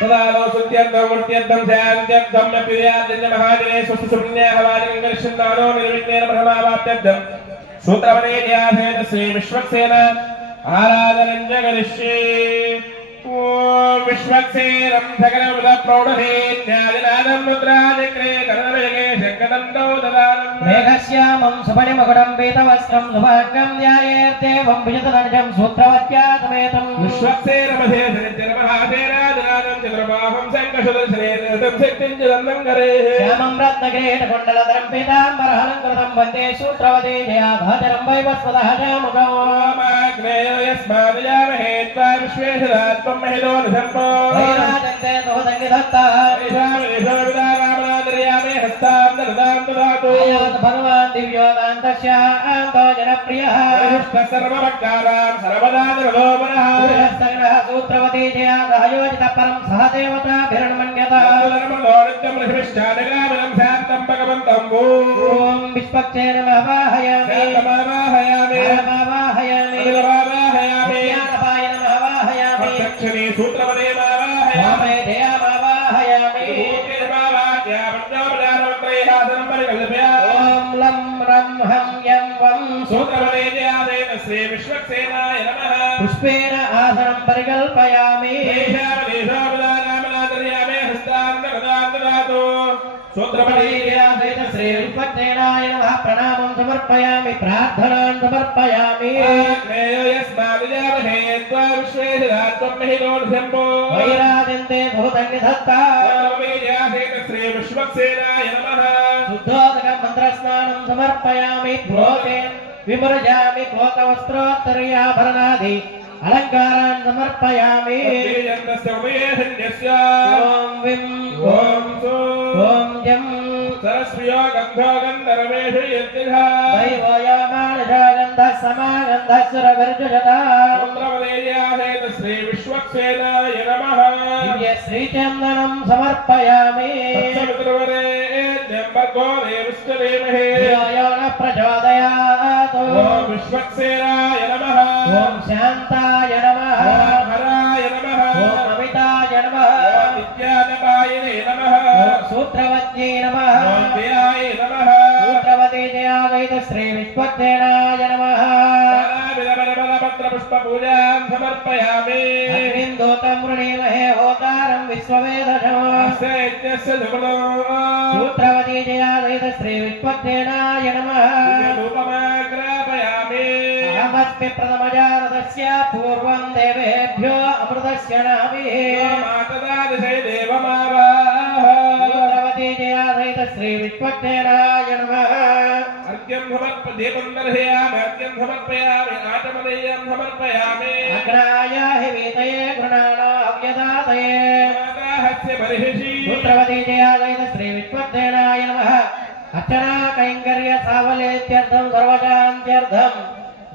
तदालो सुत्यर्थं मूर्त्यर्थं शान्त्यर्थं प्रियाद्य महाजने सुसुपुण्याहवादिनं करिष्यन्नानो निर्विघ्नेन ब्रह्मावाप्त्यर्थं सूत्रवनेध्यासेन श्री विश्वक्सेन आराधनं च करिष्ये ओम विश्वक्सेनं सकलविद प्रौढहेन्यादिनादं मुद्राचक्रे कर्णवेगे शङ्खदण्डो ददानं मेघश्यामं सुपणिमकुटं पीतवस्त्रं सुभाग्यं ध्यायेर्देवं विजतनजं सूत्रवत्या समेतं विश्वक्सेनमध्ये सनित्यर्महासेनादिनादं चतुर्बाहुं शङ्खसुदर्शनेन शक्तिं च दन्नं करेः श्यामं रत्नकिरीटकुण्डलधरं पीताम्बरहलङ्कृतं वन्दे सूत्रवती जया भाजनं वैवस्वतः श्यामकौ माग्नेयो यस्मादयामहे त्वा विश्वेशदात्मं महिलो निसम्पो वैराजन्ते दोदङ्गिधत्ता विदारामनादर्यामे हस्तां ददां ददातु आयात भगवान् दिव्योगान्तस्यान्तो जनप्रियः सर्वभक्तानां सर्वदा निर्लोभनः पुरुषस्तगणः सूत्रवती जया सहयोजितः परं सह देवताभिर्मन्यता नित्यं ऋषिष्ठानगामिनं शान्तं भगवन्तं ॐ विश्वक्सेन वाहयामि वाहयामि वाहयामि वाहयामि ज्ञानपाय नमः वाहयामि दक्षिणे सूत्रवदे वाहयामि वामे जया वाहयामि ॐ लं रं हं यं वं सूत्रवदे जयादेव श्री विश्वक्सेनाय नमः पुष्पेण आसनं परिकल्पयामि सूत्रपदेयादेव श्री विश्वक्सेनाय नमः प्रणामं समर्पयामि प्रार्थनां समर्पयामि वैराजन्ते भूतन्निधत्ता श्री विश्वक्सेनाय नमः शुद्धोदकं मन्त्रस्नानं समर्पयामि प्रोते विमृजामि प्रोतवस्त्रोत्तरीयाभरणादि अलङ्कारान् समर्पयामि ॐ विं ॐ जं सरस्वयो गन्धो गन्धर्वेष यत्तिधा दैवयामानशा गन्धः समागन्धः सुरविर्जुषता श्री विश्वक्सेनाय नमः दिव्यश्रीचन्दनं समर्पयामि यो न प्रचोदयात् ॐ विश्वक्सेनाय नमः ॐ शान्ताय नमः ॐ हराय नमः ॐ अमिताय नमः ॐ नित्यानपायिने नमः ॐ सूत्रवत्यै नमः ॐ जयाय नमः सूत्रवती जयावैत श्री विश्वक्सेनाय नमः पत्रपुष्पपूजां समर्पयामि अग्निन्दूतं वृणीमहे होतारं विश्ववेदशम् सूत्रवती जयावैत श्री विश्वक्सेनाय नमः रूपमाग्रापयामि अहमस्मि प्रथमजातस्य पूर्वं देवेभ्यो अमृतस्य नाभिः मातदादिशै देवमावाह सूत्रवती जयावैत श्री विश्वक्सेनाय नमः अर्घ्यं दीपं दर्शयामि अर्घ्यं समर्पयामि आचमनीयं समर्पयामि अग्नाया हि वीतये गृणाना अव्यदातये माताहस्य बर्हिषि सूत्रवती जयावैत श्री विश्वक्सेनाय नमः अर्चना कैङ्कर्य सावलेत्यर्थं सर्वशान्त्यर्थं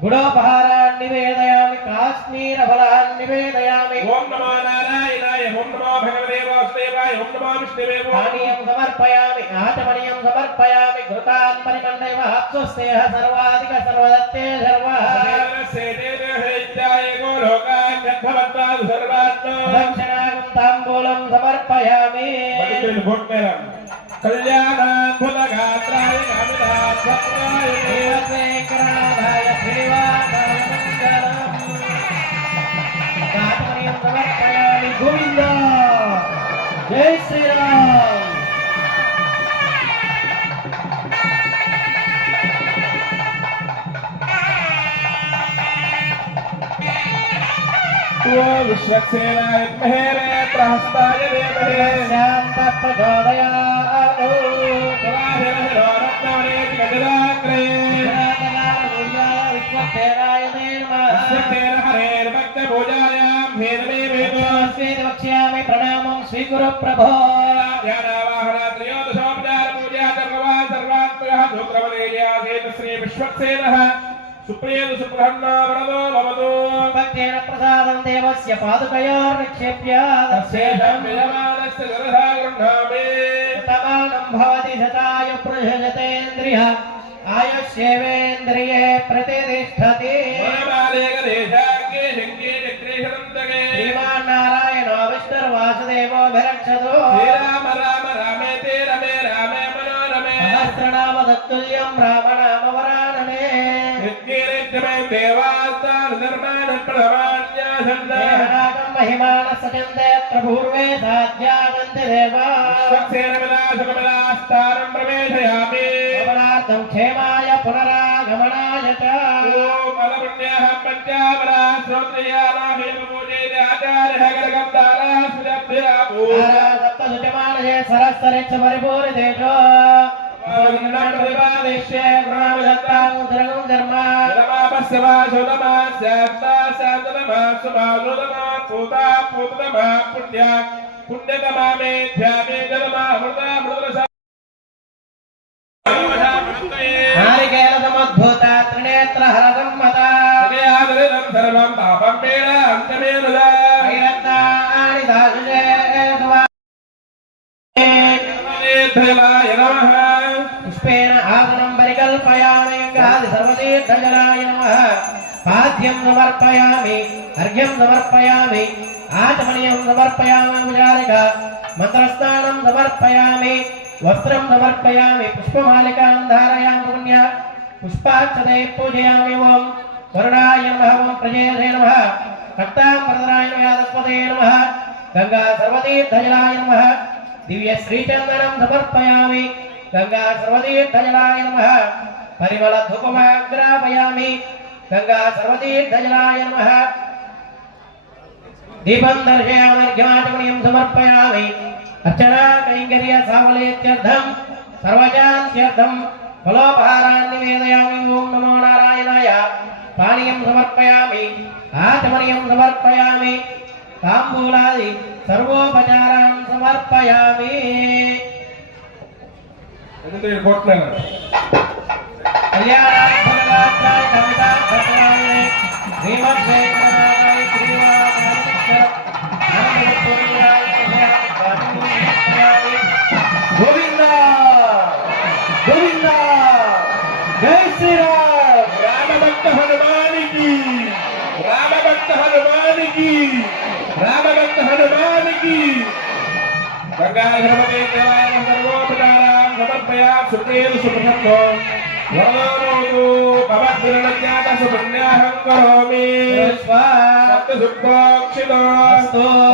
गुडोपहारान् निवेदयामि काश्मीरफलान् निवेदयामि ॐ नमो नारायणाय ॐ नमो भगवते वासुदेवाय ॐ नमो विष्णवे पानीयं समर्पयामि आचमनीयं समर्पयामि घृतान् परिकण्डैव हप्स्वस्तेह सर्वाधिक सर्वदत्ते सर्वः दक्षिणागं ताम्बूलं समर्पयामि कल्याणाद्भुतगात्राय कामिताभद्राय देवसेकराधाय श्रीवासाय मङ्गलम् आचमनीयं समर्पयामि गोविन्द जय श्रीराम विश्वक्सेनाय महेरे प्रहस्ताय देवहे शान्त प्रचोदयात् विश्वक्सेनाय नमः वक्ष्यामि प्रणामं स्वीकुरु प्रभो श्री विश्वक्सेनः सुप्रियेण सुप्रहन्ना वरदो भवतु भक्तेन प्रसादं देवस्य पादुकयोर्निक्षेप्य तस्येषं विजमानस्य जलधा गृह्णामि तमानं भवति शताय पुरुषजतेन्द्रियः आयुष्येवेन्द्रिये प्रतिष्ठति श्रीमान् नारायणो विष्णुर्वासुदेवो విరక్షతో శ్రీరామ రామ రామేతి రమే రామే మనోరమే సహస్రనామ తత్తుల్యం రామనామ వరాననే నిత్యమే దేవాస్తాన్ ధర్మాన ప్రమాణ్యాసంద దేహనాగం మహిమాన సజందేత్ర పూర్వే సాధ్యావంతి దేవా స్వక్షేణ విలాసకమలాస్తారం ప్రవేశయామి పవనార్థం క్షేమాయ పునరాగమనాయ చ ఓం అలపుణ్యః పంచావరా శ్రోత్రియానామేవ పూజేతి ఆచార్యః గరగంధారా సుజభ్యాపో సప్తశుచమానయే సరస్సరిచ్చ పరిపూరితేజో ప్రతిపాదిష్యే ప్రణామదత్తాం ఉదరం ధర్మ నమాపస్యవా శోతమా శాంతా శాంతనమా సుమాసుతమా పూతా పూతమా పుణ్యా పుణ్యతమా మేధ్యామే జనమా అమృతా అమృత నారికేల సముద్భూత త్రినేత్ర హర సమ్మత సర్వం పాపం మేళ అంతమేనుద ఐరత్నాని దాసుషే నమః పుష్పేణ ఆసనం పరికల్పయామి గంగాది సర్వతీర్థజలాయ నమః పాద్యం సమర్పయామి అర్ఘ్యం సమర్పయామి ఆచమనీయం సమర్పయామి ఉపచారిక మంత్రస్నానం సమర్పయామి వస్త్రం సమర్పయామి పుష్పమాలికాం ధారయామి పుణ్య పుష్పాక్షతే పూజయామి ఓం వరుణాయ నమః ఓం ప్రజేషే నమః రక్తాంబరధరాయ వ్యాధస్పతే నమః గంగా సర్వతీర్థజలాయ నమః దివ్య శ్రీచందనం సమర్పయామి గంగా సర్వతీర్థజలాయ నమః పరిమళ ధూపమాగ్రాపయామి గంగా సర్వతీర్థజలాయ నమః దీపం దర్శయామి అర్ఘ్యమాచమనీయం సమర్పయామి అర్చనా కైంకర్య సాఫల్యేత్యర్థం సర్వజాంత్యర్థం ఫలోపహారాన్ని నివేదయామి ఓం నమో నారాయణాయ పానీయం సమర్పయామి ఆచమనీయం సమర్పయామి తాంబూలాది సర్వోపచారాన్ సమర్పయామి కళ్యాణాయ భగవాత్రాయ కవితా భద్రాయ శ్రీమద్వేంకటనాథాయ శ్రీనివాసాయ గోవింద గోవింద జై శ్రీరామ్ రామభక్త హనుమానికి రామభక్త హనుమానికి రామభక్త హనుమానికి గంగాధరపతే దేవాయ సర్వోపచారాం సమర్పయా సుఖేన సుఖంతో వరదోనోదు పవద్విరణజ్ఞాత సుపుణ్యాహం కరోమి సప్తసుప్తోక్షితో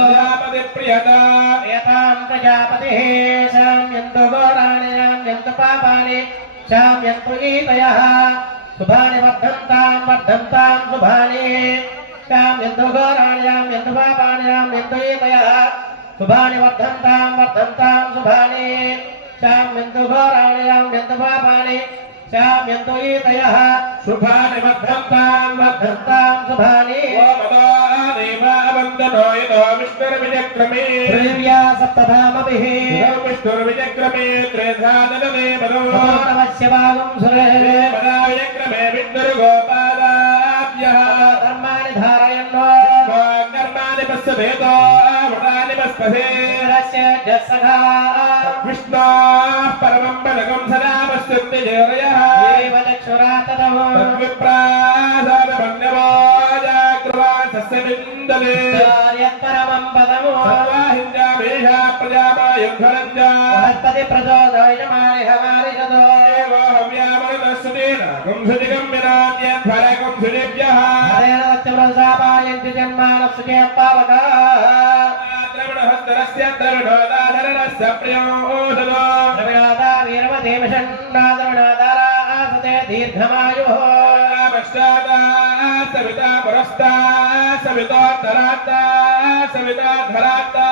ప్రజాపతి ప్రియత ప్రియతాం ప్రజాపతి శామ్యంతు ఘోరాణి శామ్యంతు పాపాని శామ్యంతు ఈతయః శుభాని వర్ధంతాం వర్ధంతాం శుభాని శామ్యంతు ఘోరాణి శామ్యంతు పాపాని శామ్యంతు ఈతయః శుభాని వర్ధంతాం వర్ధంతాం శుభాని శామ్యంతు ఘోరాణి శామ్యంతు పాపాని శామ్యంతు ఈతయః శుభాని వర్ధంతాం వర్ధంతాం శుభాని దేవావందనో యతో విష్ణుర్విచక్రమే పృథివ్యా సప్తధామభిః విష్ణుర్విచక్రమే త్రేధానదేవదో నమస్య భాగం సురే విచక్రమే విష్ణుర్గోపాదాభ్యః ధర్మాని ధారయన్నో కర్మాణి పశ్యదేతో వృణాని పశ్యతే జసఖా విష్ణు పరమం పదకం సదా పశ్యంతి జయరయః దేవ చక్షురాతతమో తద్విప్రాసాదమన్యవో జాగ్రవాన్ సస్యమిందలే యత్పరమం పదమో సర్వాహింజామేషా ప్రజామాయుద్ధరంజా బృహస్పతి ప్రచోదయమాని హమారిషదో ఏవో హవ్యామనస్సుతేన కుంభుజిగం వినామ్యధ్వరకం సురేభ్యః హరేణ దక్షప్రసాపాయంతి జన్మానస్సుకే పావకా ద్రవిణహస్తరస్య ద్రవిణోదాధరణస్య ప్రియోషదో ద్రవిణాదా వీరమదేవషణ్ణాద్రవిణాదారా ఆసతే దీర్ఘమాయుః పశ్చాదా సవితా పురస్తా సవితోత్తరాత్తా సవితాధరాత్తా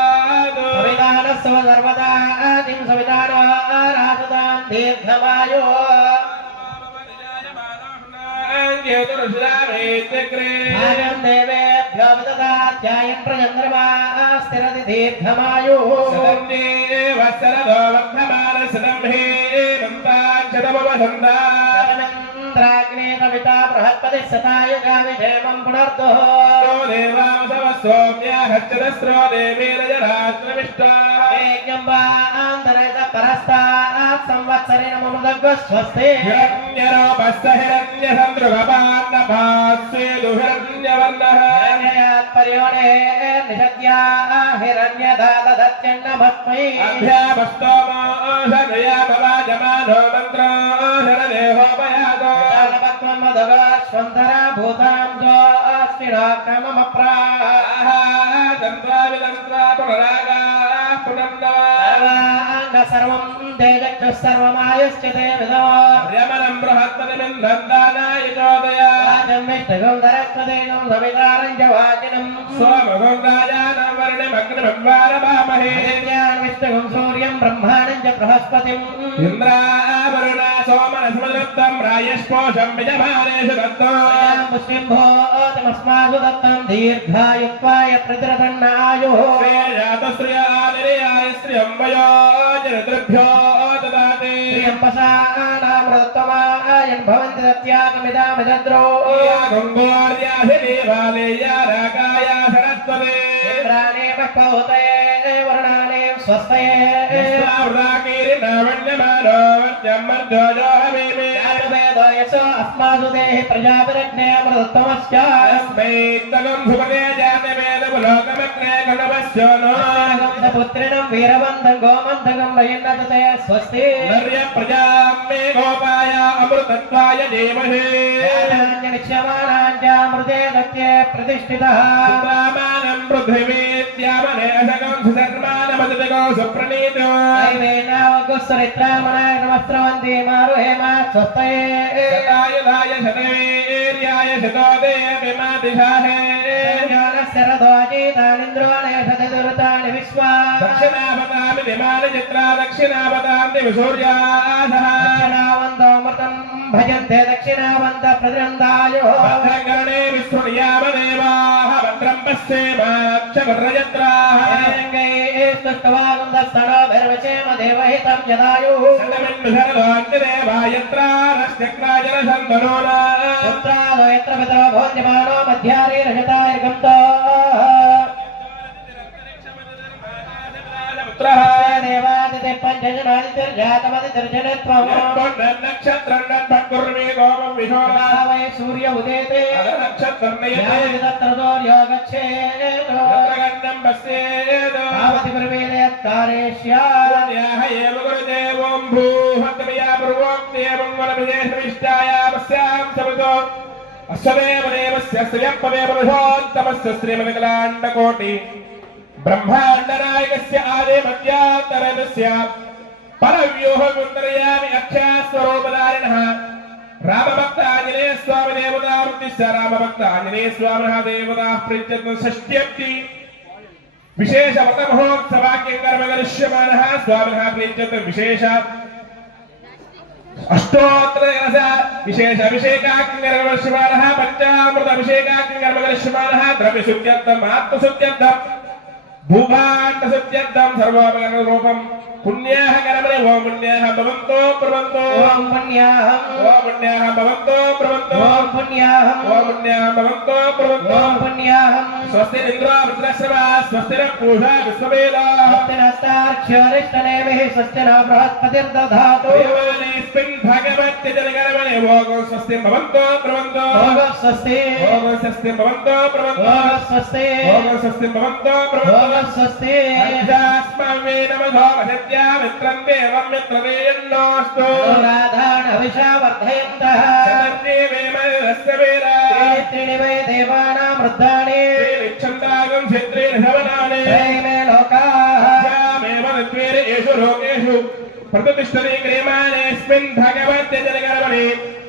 సవితానస్వ సర్వదా ఆదిం సవితానో రాసదాం దీర్ఘమాయుః భాగం దేవేభ్యో విదదాధ్యాయం ప్రచంద్రమా స్థిరతి దీర్ఘమాయుః శతమింద్రాగ్నే కవితా బృహస్పతి శతాయుగామి క్షేమం పునర్దుః యజ్ఞంబాంతరేత పరస్తాత్ సంవత్సరేణ మమృతగ్వ స్వస్తి तात्पर्योणे निषद्या हिरण्यदादत्यन्नमस्मै अभ्यामस्तोमो शरया भवाजमानो मन्त्रो शरदेहोपयातो मधुगाश्वन्तरा भूतां जो अस्मिनाक्रममप्राः तन्त्रावितन्त्रा पुनरागा पुनर्नवा सर्वं तेजक्षुः सर्वमायुश्च ते विदो यमनं बृहत्पतिमिन्धन्दानाय चोदया जन्मिष्टगं धरस्वदेनं सवितारं च वाचिनं सोमगं राजानं वर्णमग्निमग्वारभामहे विष्टगं सूर्यं ब्रह्माणं च बृहस्पतिम् इन्द्रावरुणा सोमनस्मदत्तं रायस्पोषं विजमानेषु दत्तं मुस्लिम्भोतमस्मासु दत्तं दीर्घायुत्वाय प्रतिरतन्नायुः श्रेयातश्रियानिर्याय श्रियं वयो जनतृभ्यो ददाति श्रियम्पसानामृतत्वमायन् भवन्ति दत्याकमिदामिदद्रो गङ्गोर्याधिदेवालया रागाया सरस्वते इन्द्राणे बह्वहुतये वर्णाने स्वस्तये वृदाकीर्णावण्यमानो वर्जमर्जोजो हमेमे वेदयसो अस्मासु देहि प्रजापतिरग्ने अमृतत्वमस्य तस्मै तगं सुपदे जातवेदपुलोकमग्ने गणवस्यो नो पुत्रिणं वीरवन्तं गोमन्तकं वयन्नतते स्वस्ति नर्य प्रजां मे गोपाय अमृतत्वाय देमहे निक्षमाणाञ्चामृते दत्ये प्रतिष्ठितः रामानं पृथिवीत्यामने असगं सुधर्मानमदिगो सुप्रणीतो ैवेनावगुस्सरित्रामणाय नमस्त्रवन्ति मारुहेमा स्वस्तये शतायुधाय शतवीर्याय शतोदयेऽभिमातिशाहे ज्ञानस्य रथोऽजीतानिन्द्राणि शतदुरतानि विश्वा दक्षिणापतामि विमानचित्रा दक्षिणापतान्ति विसूर्यासः दक्षिणावन्तमृतं भजन्ते दक्षिणावन्त प्रतिरन्दायुः भद्रकर्णे विस्फुर्यामदेवाः भद्रं पश्येमाक्षभद्रजत्राः स्तुष्टवागुन्दस्तनोभिर्वचेम देवहितं यदायुः सन्दमिन्धरवान्तिदेवायत्रारस्यक्राजलसन्दनोना पुत्रादो यत्र पितरो भोज्यमानो मध्यारे रजतायर्गन्तो पुत्रः देवादिते पञ्चजनादितिर्जातमदितिर्जनत्वम् नक्षत्रं नक्षकुर्मे गोमं विशोणा वै सूर्य उदेते नक्षत्रं नयते तत्र गच्छेत् नक्षत्रगन्धं पश्येत् तावति प्रवेदयत्कारे स्यात् याह एव गुरुदेवं भूहत्मया पूर्वोक्तेवं वनविशेषविष्टायामस्यां समतो अश्वमेव देवस्य श्रियप्पमेव पुरुषोत्तमस्य श्रीमन्कलाण्डकोटि ब्रह्माण्डनायकस्य आदिमध्यान्तरस्य परव्यूहमुन्तर्यामि अक्षास्वरूपधारिणः रामभक्ताञ्जनेय स्वामी देवतामूर्तिश्च रामभक्ताञ्जनेय स्वामिनः देवताः प्रीत्यर्थं षष्ट्यब्दि विशेष व्रतमहोत्सवाख्यं कर्म करिष्यमाणः स्वामिनः प्रीत्यर्थं विशेष अष्टोत्तर विशेष अभिषेकाख्यं कर्म करिष्यमाणः पंचामृत अभिषेकाख्यं कर्म करिष्यमाणः द्रव्यशुद्ध्यर्थम् आत्मशुद्ध्यर्थम् भूभाण्डशुद्ध्यर्थं सर्वोपकरणरूपं पुण्याः कर्मणे ओम पुण्याः भवन्तो प्रवन्तो ओम पुण्याहम् ओम पुण्याः भवन्तो प्रवन्तो ओम पुण्याहम् ओम पुण्याः भवन्तो प्रवन्तो ओम पुण्याहम् स्वस्ति इन्द्रो वृत्रश्रवा स्वस्ति नः पूषा विश्ववेदाः स्वस्ति नस्तार्क्ष्योरिष्टनेमिः स्वस्ति न बृहस्पतिर्दधातु देवालयेऽस्मिन् भगवत्यजनकर्मणे भोगो स्वस्ति भवन्तो प्रवन्तो भोगः स्वस्ति भोगो स्वस्ति भवन्तो प्रवन्तो भोगः स्वस्ति भोगो स्वस्ति भवन्तो प्रवन्तो भोगः स्वस्ति अर्धास्मवे नमः वसत्या मित्रं देवं मित्रदेयन्नोऽस्तु राधानविषा वर्धयन्तः शतर्देवे मयस्य वेदा त्रीणि वै देवानां वृद्धानि विच्छन्दागं क्षेत्रेण सवनानि त्रयीमे लोकाः यामेव तत्त्वेन येषु लोकेषु प्रतिष्ठते क्रियमाणेऽस्मिन् भगवत्यजनकर्मणे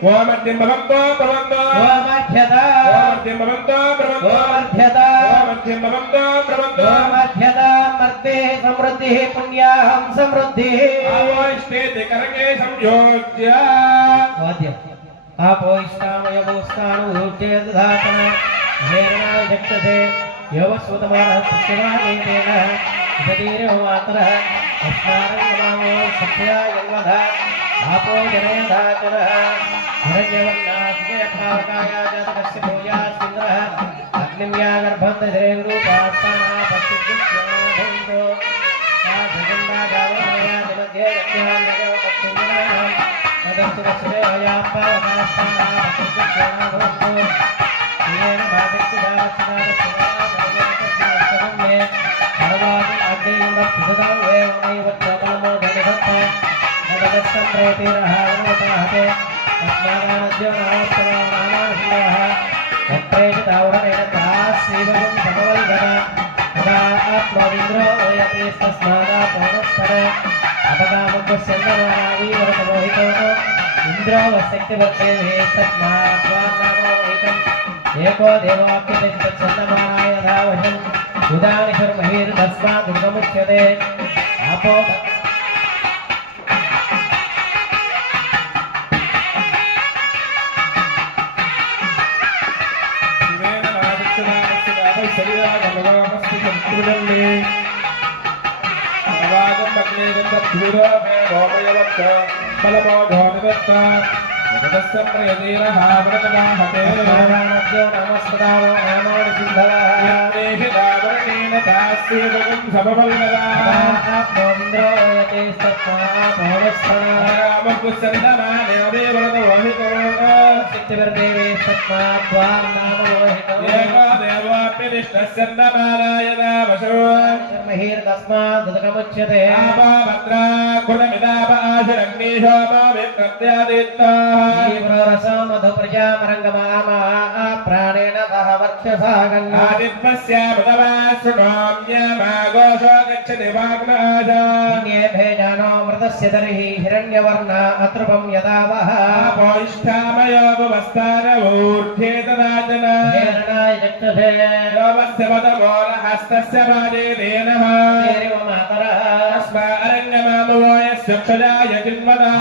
ओमर्त्यं भवन्तो प्रवन्तो ओमध्यता ओमर्त्यं भवन्तो प्रवन्तो ओमध्यता ओमर्त्यं भवन्तो प्रवन्तो ओमध्यता मर्तिः समृद्धिः पुण्याहं समृद्धिः आवोष्टेति करके संयोज्य वाद्य आपो इष्टामयभूस्थानुभूज्य दधातन हेरणाय जक्षते योवस्वतमानः सत्यवादेन जतीर्यमातरः अस्मारङ्गमामो सत्या यन्वध आपो जनयधाचरः हिरण्यवर्णास्यखावकाया जातकस्य भूयास्मिन्द्रः अग्निम्या गर्भन्तधरेन्द्रूपास्तानः पश्चिद्विश्वनाभन्तो सा जगन्ना गावमया निमध्ये गत्यान्नगो पश्चिन्द्रः तदस्तु वत्सदेहयां पावकास्तानः पश्चिद्विश्वनाभन्तो येन भागस्य दावस्नारस्वनाभ एको देवाप्यतिष्ठन्नमानाय धावशम् उदानिशर्महीर्तस्मात् दुर्गमुच्यते आपो तस्माद्मुच्यते मधु प्रजामरंगमामा प्राणेन सह वर्क्षसागन्नादित्वस्यामृतवासृणाम्यमागोषो मृतस्य तर्हि हिरण्यवर्ण अतृपं यदा वः पौष्ठामयोपवस्तानवूर्ध्ये तदाजना हेरणाय चक्षुषे योमस्य वदमोरहस्तस्य पादेन मातरः तस्मा अरण्यमामवोयस्य क्षजाय जिन्वदा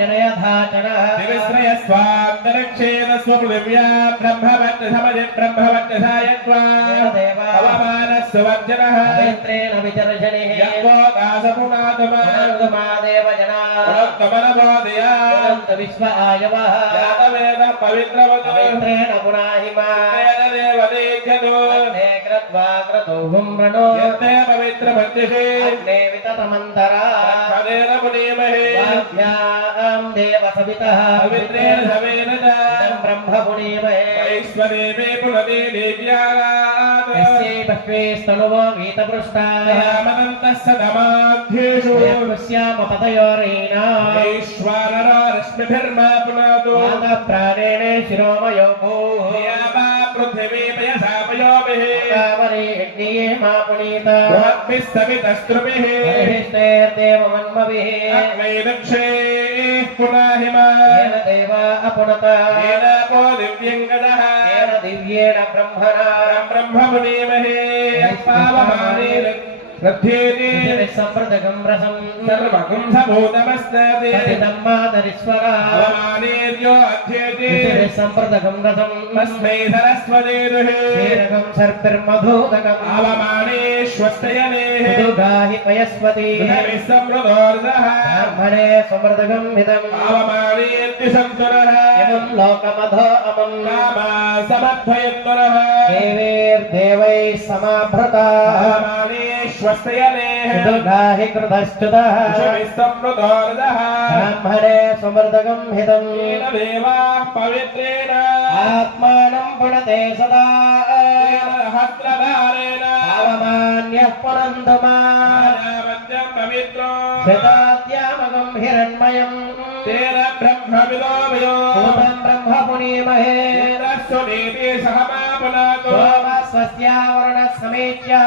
जनयधाचनः दिविश्रयस्वान्तरिक्षेण स्वपृथिव्या ब्रह्मवत्यधमजि ब्रह्मवत्यधायत्वा अवमानस्य वर्जनः पवित्रेण विचर्षणिः यज्ञो दासपुनातमादेव जनाः पुनत्तमनमोदया विश्व आयवः जातवेदः पवित्रवतेन पुनाहिमा तेन देवदेज्यतो अग्ने कृत्वा क्रतुहुं प्रणो यत्ते पवित्रभक्तिषे अग्ने विततमन्तरा तदेन पुनीमहे वाभ्यां देवसवितः पवित्रेण सवेन च ब्रह्म पुनीमहे वैश्वदेवे पुनते देव्यागात् यस्यै पक्वे स्तनुवो गीतपृष्टायामनन्तः सदमाध्येषु यस्यामपतयोरेण वैश्वानरो रश्मिभिर्मा पुनातो मातः प्राणेन शिरोमयो भूः यावा पृथिवी पयसापयोभिः तावरे यज्ञे मा पुनीता बृहद्भिः सवितस्त्रुभिः बर्हिष्ठैर्देवमन्मभिः अग्नै दक्षैः पुनाहिमा येन देवा अपुनता येन अपो दिव्यङ्गदः येन दिव्येण ब्रह्मणा ब्रह्ममुनीमहे पावमानेन रथ्येते सम्प्रदगं रसं सर्वगं सबोधमस्नाते पतितं मातरीश्वरा अवमानेर्यो अध्येते सम्प्रदगं रसं तस्मै सरस्वते दुहे क्षीरकं सर्पिर्मधुदकम् अवमानेश्वस्तयने दुगाहि पयस्वती समृद्धोर्धः ब्रह्मणे समृद्धगं हितम् अवमानेर्दिशन्तुरः यमं लोकमधो अमं नामा समद्भयत्तुरः देवैर्देवैः समाभृता अवमानेश्व दुर्गाहि कृतश्च्युतः ब्राह्मणे समृद्धगं हितं येन देवाः पवित्रेण आत्मानं पुनते सदा हस्त्रधारेण अवमान्यः पुनन्तु मायामद्यं पवित्रो शताद्यामगं हिरण्मयं तेन ब्रह्मविदो वयो सोमं ब्रह्म पुनीमहे सुनीति सह मा पुनातो स्वस्यावरणः समेत्या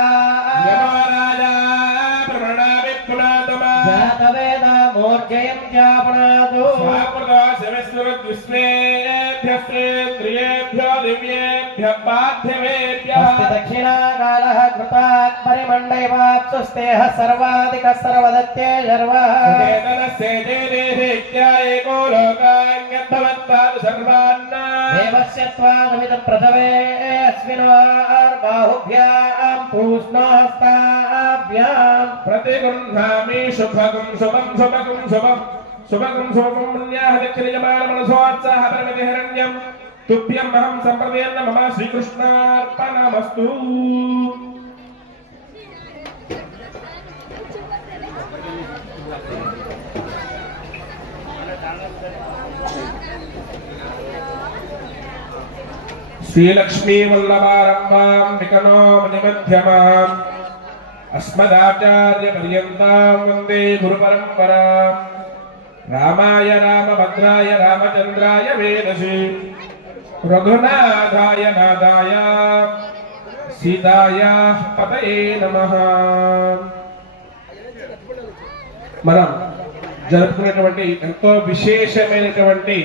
जातवेद मूर्जयं चापणातो स्वाकृतो शिवस्वरद्विस्मेभ्यस्त्रियेभ्यो दिव्येभ्यः पार्थ्यवेभ्यः दक्षिणाकालः कृतात् परिमण्डयवाप्सुस्तेः सर्वाधिकः सर्वदत्ते शर्वः एको लोकान्यद्भवत्पादु सर्वान्न देवस्य त्वादमिदं प्रथवे अस्मिन्वार्बाहुभ्यां पूष्णहस्ताभ्यां प्रतिगृह्णामि शुभगं शुभं शुभगं शुभं शुभगं शुभं पुण्याः दक्षिणयमानमनसोत्साह परमतिहिरण्यं तुभ्यम् अहं सम्प्रदयन्न मम श्रीकृष्णार्पणमस्तु। श्रीलक्ष्मी वल्लभारम्भां विकनो मणिमध्यमाम् अस्मदाचार्यपर्यन्तां वन्दे गुरुपरम्पराम् रामाय रामभद्राय रामचन्द्राय वेदसे रघुनाथाय नाथाय सीताय पतये नमः। మనం జరుపుకునేటువంటి ఎంతో విశేషమైనటువంటి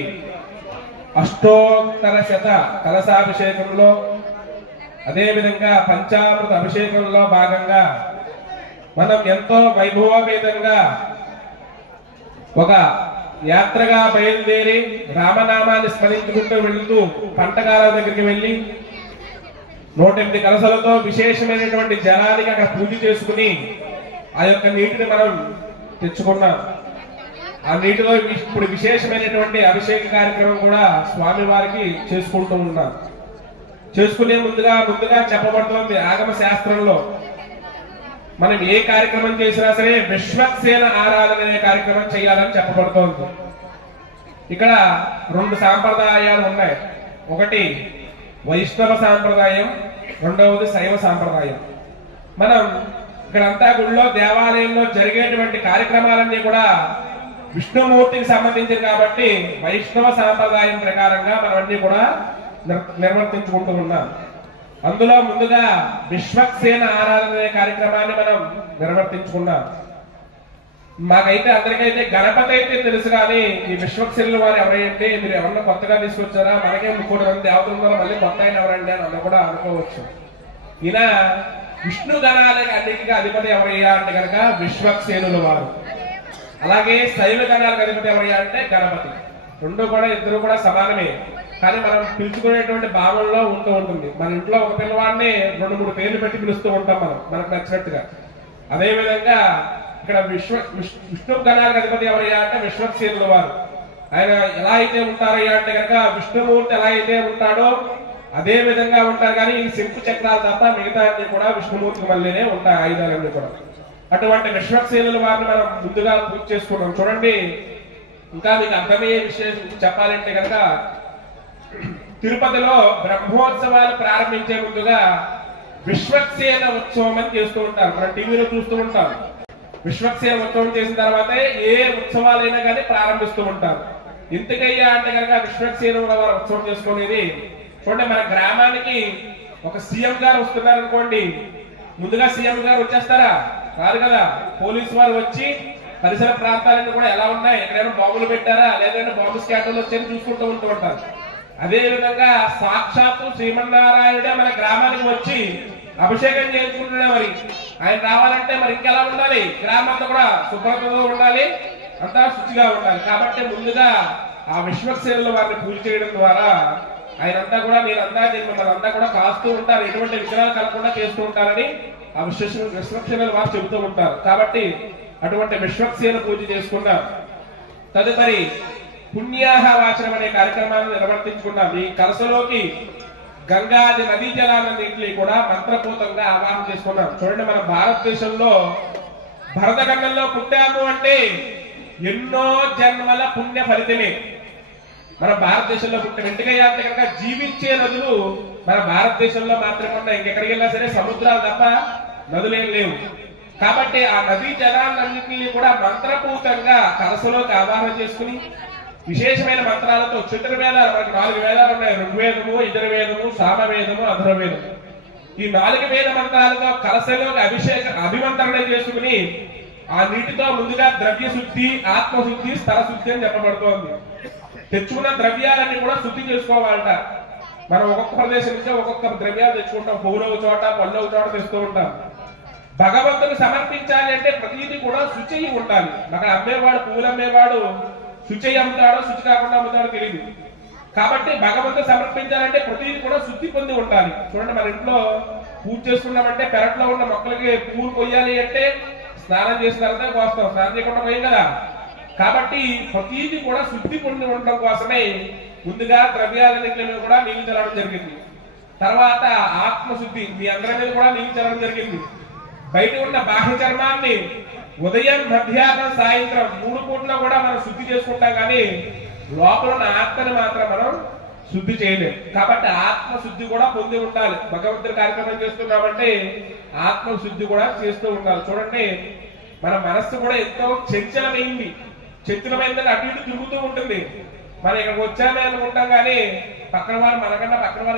అష్టోత్తర శత కలశాభిషేకంలో అదేవిధంగా పంచామృత అభిషేకంలో భాగంగా మనం ఎంతో వైభవపేతంగా ఒక యాత్రగా బయలుదేరి రామనామాన్ని స్మరించుకుంటూ వెళ్తూ పంటకాల దగ్గరికి వెళ్ళి 108 కలశాలతో విశేషమైనటువంటి జలానికి అక్కడ పూజ చేసుకుని ఆ యొక్క నీటిని మనం తెచ్చుకున్నాం. ఆ నీటిలో ఇప్పుడు విశేషమైనటువంటి అభిషేక కార్యక్రమం కూడా స్వామి వారికి చేసుకుంటూ ఉన్నాం. చేసుకునే ముందుగా చెప్పబడుతోంది ఆగమ శాస్త్రంలో మనం ఏ కార్యక్రమం చేసినా సరే విశ్వక్సేన ఆరాధన అనే కార్యక్రమం చేయాలని చెప్పబడుతోంది. ఇక్కడ 2 సాంప్రదాయాలు ఉన్నాయి. ఒకటి వైష్ణవ సాంప్రదాయం, రెండవది శైవ సాంప్రదాయం. మనం ఇక్కడంతా గుళ్ళో దేవాలయంలో జరిగేటువంటి కార్యక్రమాలన్నీ కూడా విష్ణుమూర్తికి సంబంధించింది కాబట్టి వైష్ణవ సాంప్రదాయం ప్రకారంగా మనం అన్ని కూడా నిర్వర్తించుకుంటూ ఉన్నాం. అందులో ముందుగా విశ్వక్సేన ఆరాధన అనే కార్యక్రమాన్ని మనం నిర్వర్తించుకున్నాం. మాకైతే అందరికైతే గణపతి అయితే తెలుసు, కానీ ఈ విశ్వక్సేనుల వారు ఎవరైతే మీరు ఎవరన్నా కొత్తగా తీసుకొచ్చారా, మనకే 3 మంది దేవతలు ఉన్నారు, మళ్ళీ కొత్త ఆయన ఎవరండి అని కూడా అనుకోవచ్చు. ఈయన విష్ణు గణాలకి అన్నిటికీ అధిపతి ఎవరయ్యా అంటే కనుక విశ్వక్సేనుల వారు. అలాగే శైవ గణాలకు అధిపతి ఎవరయ్యా అంటే గణపతి. ఇద్దరు కూడా సమానమే, కానీ మనం పిలుచుకునేటువంటి భావంలో ఉంటుంది. మన ఇంట్లో ఒక పిల్లవాడిని 2-3 పేర్లు పెట్టి పిలుస్తూ ఉంటాం మనకు నచ్చినట్టుగా. అదే విధంగా ఇక్కడ విష్ణు గణాలకు అధిపతి ఎవరయ్యా అంటే విశ్వక్సేనుల వారు. ఆయన ఎలా అయితే ఉంటారయ్యా అంటే కనుక విష్ణుమూర్తి ఎలా అయితే ఉంటాడో అదే విధంగా ఉంటారు, కానీ ఈ శంకు చక్రాలు తప్ప మిగతా అన్ని కూడా విష్ణుమూర్తికి మళ్ళీనే ఉంటాయి, ఆయుధాలన్నీ కూడా. అటువంటి విశ్వక్సేనుల వారిని మనం ముందుగా పూజ చేసుకున్నాం. చూడండి, ఇంకా మీకు అర్థమయ్యే విషయం చెప్పాలంటే కనుక తిరుపతిలో బ్రహ్మోత్సవాలు ప్రారంభించే ముందుగా విశ్వక్సేన ఉత్సవం అని చేస్తూ ఉంటారు. మనం టీవీలో చూస్తూ ఉంటాం. విశ్వక్సేన ఉత్సవం చేసిన తర్వాత ఏ ఉత్సవాలైనా కానీ ప్రారంభిస్తూ ఉంటారు. ఎందుకయ్యా అంటే కనుక విశ్వక్సేనుల వారు ఉత్సవం చేసుకునేది చూడండి, మన గ్రామానికి ఒక సీఎం గారు వస్తున్నారు అనుకోండి, ముందుగా సీఎం గారు వచ్చేస్తారా? రారు కదా. పోలీసు వారు వచ్చి పరిసర ప్రాంతాలన్నీ కూడా ఎలా ఉన్నాయి, ఎక్కడైనా బాంబులు పెట్టారా, లేదంటే బాంబు స్కాటర్లు వచ్చి చూసుకుంటూ ఉంటారు. అదే విధంగా సాక్షాత్తు శ్రీమన్నారాయణుడే మన గ్రామానికి వచ్చి అభిషేకం చేయించుకుంటున్నా. మరి ఆయన రావాలంటే మరి ఇంకెలా ఉండాలి? గ్రామంలో కూడా శుభ్రతతో ఉండాలి, అంతా శుచిగా ఉండాలి. కాబట్టి ముందుగా ఆ విశ్వక్సేనుల వారిని పూజ చేయడం ద్వారా ఆయనంతా కూడా మనంతా కూడా కాస్తూ ఉంటారు, ఎటువంటి విగ్రహాలు కలగకుండా చేస్తూ ఉంటారని ఆ విశ్వక్సేనుల వారు చెబుతూ ఉంటారు. కాబట్టి అటువంటి విశ్వక్సేన పూజ చేసుకున్నాం. తదుపరి పుణ్యాహ వాచనం అనే కార్యక్రమాన్ని నిర్వర్తించుకున్నాం. ఈ కలసలోకి గంగాది నదీ జలాలన్నింటినీ కూడా మంత్రపూతంగా ఆవాహన చేసుకున్నాం. చూడండి, మన భారతదేశంలో భరతఖండంలో పుట్టాము అంటే ఎన్నో జన్మల పుణ్య ఫలితమే. మన భారతదేశంలో పుట్టిన ఎందుకయ్యా అంటే కనుక జీవించే నదులు మన భారతదేశంలో మాత్రమే ఉన్నాయి. ఇంకెక్కడికి వెళ్ళినా సరే సముద్రాలు తప్ప నదులేం లేవు. కాబట్టి ఆ నదీ జలాలన్నింటినీ కూడా మంత్రపూతంగా కలసలోకి ఆవాహన చేసుకుని విశేషమైన మంత్రాలతో చతుర్వేదాలు, మనకి 4 వేదాలు ఉన్నాయి. ఋగ్వేదము, యజుర్వేదము, సామవేదము, అధర్వవేదము. ఈ 4 వేద మంత్రాలతో కలసలోకి అభిమంత్రణ చేసుకుని ఆ నీటితో ముందుగా ద్రవ్య శుద్ధి, ఆత్మశుద్ధి, స్థల శుద్ధి అని చెప్పబడుతోంది. తెచ్చుకున్న ద్రవ్యాలన్నీ కూడా శుద్ధి చేసుకోవాలంట. మనం ఒక్కొక్క ప్రదేశం నుంచి ఒక్కొక్క ద్రవ్యాలు తెచ్చుకుంటాం. పువ్వులు ఒక చోట, పళ్ళు ఒక చోట తెస్తూ ఉంటాం. భగవంతుని సమర్పించాలి అంటే ప్రతిదీ కూడా శుచి ఉండాలి. అక్కడ అమ్మేవాడు, పువ్వులు అమ్మేవాడు శుచి అమ్ముతాడో శుచి కాకుండా అమ్ముతాడో తెలియదు. కాబట్టి భగవంతుని సమర్పించాలంటే ప్రతిదీ కూడా శుద్ధి పొంది ఉండాలి. చూడండి, మన ఇంట్లో పూజ చేసుకున్నామంటే పెరట్లో ఉన్న మొక్కలకి పువ్వులు కొయ్యాలి అంటే స్నానం చేసిన తర్వాత కోస్తాం, స్నానం చేయకుండా పోయాం కదా. కాబట్టి ప్రతిదీ కూడా శుద్ధి పొంది ఉండడం కోసమే ముందుగా ద్రవ్యాలన్నింటినీ కూడా నీళ్లు చల్లడం జరిగింది. తర్వాత ఆత్మశుద్ధి, మీ అందరి మీద కూడా నీళ్లు చల్లడం జరిగింది. బయట ఉన్న బాహ్య చర్మాన్ని ఉదయం, మధ్యాహ్నం, సాయంత్రం 3 పూట్ల కూడా మనం శుద్ధి చేసుకుంటాం, కానీ లోపల ఉన్న ఆత్మని మాత్రం మనం శుద్ధి చేయలేం. కాబట్టి ఆత్మ శుద్ధి కూడా పొంది ఉండాలి. భగవంతుడి కార్యక్రమం చేస్తున్నామంటే ఆత్మ శుద్ధి కూడా చేస్తూ ఉండాలి. చూడండి, మన మనస్సు కూడా ఎంతో చంచలమైంది. చంచలమైందని అటు ఇటు తిరుగుతూ ఉంటుంది. మనం ఇక్కడికి వచ్చామే అనుకుంటాం కానీ పక్కన వారు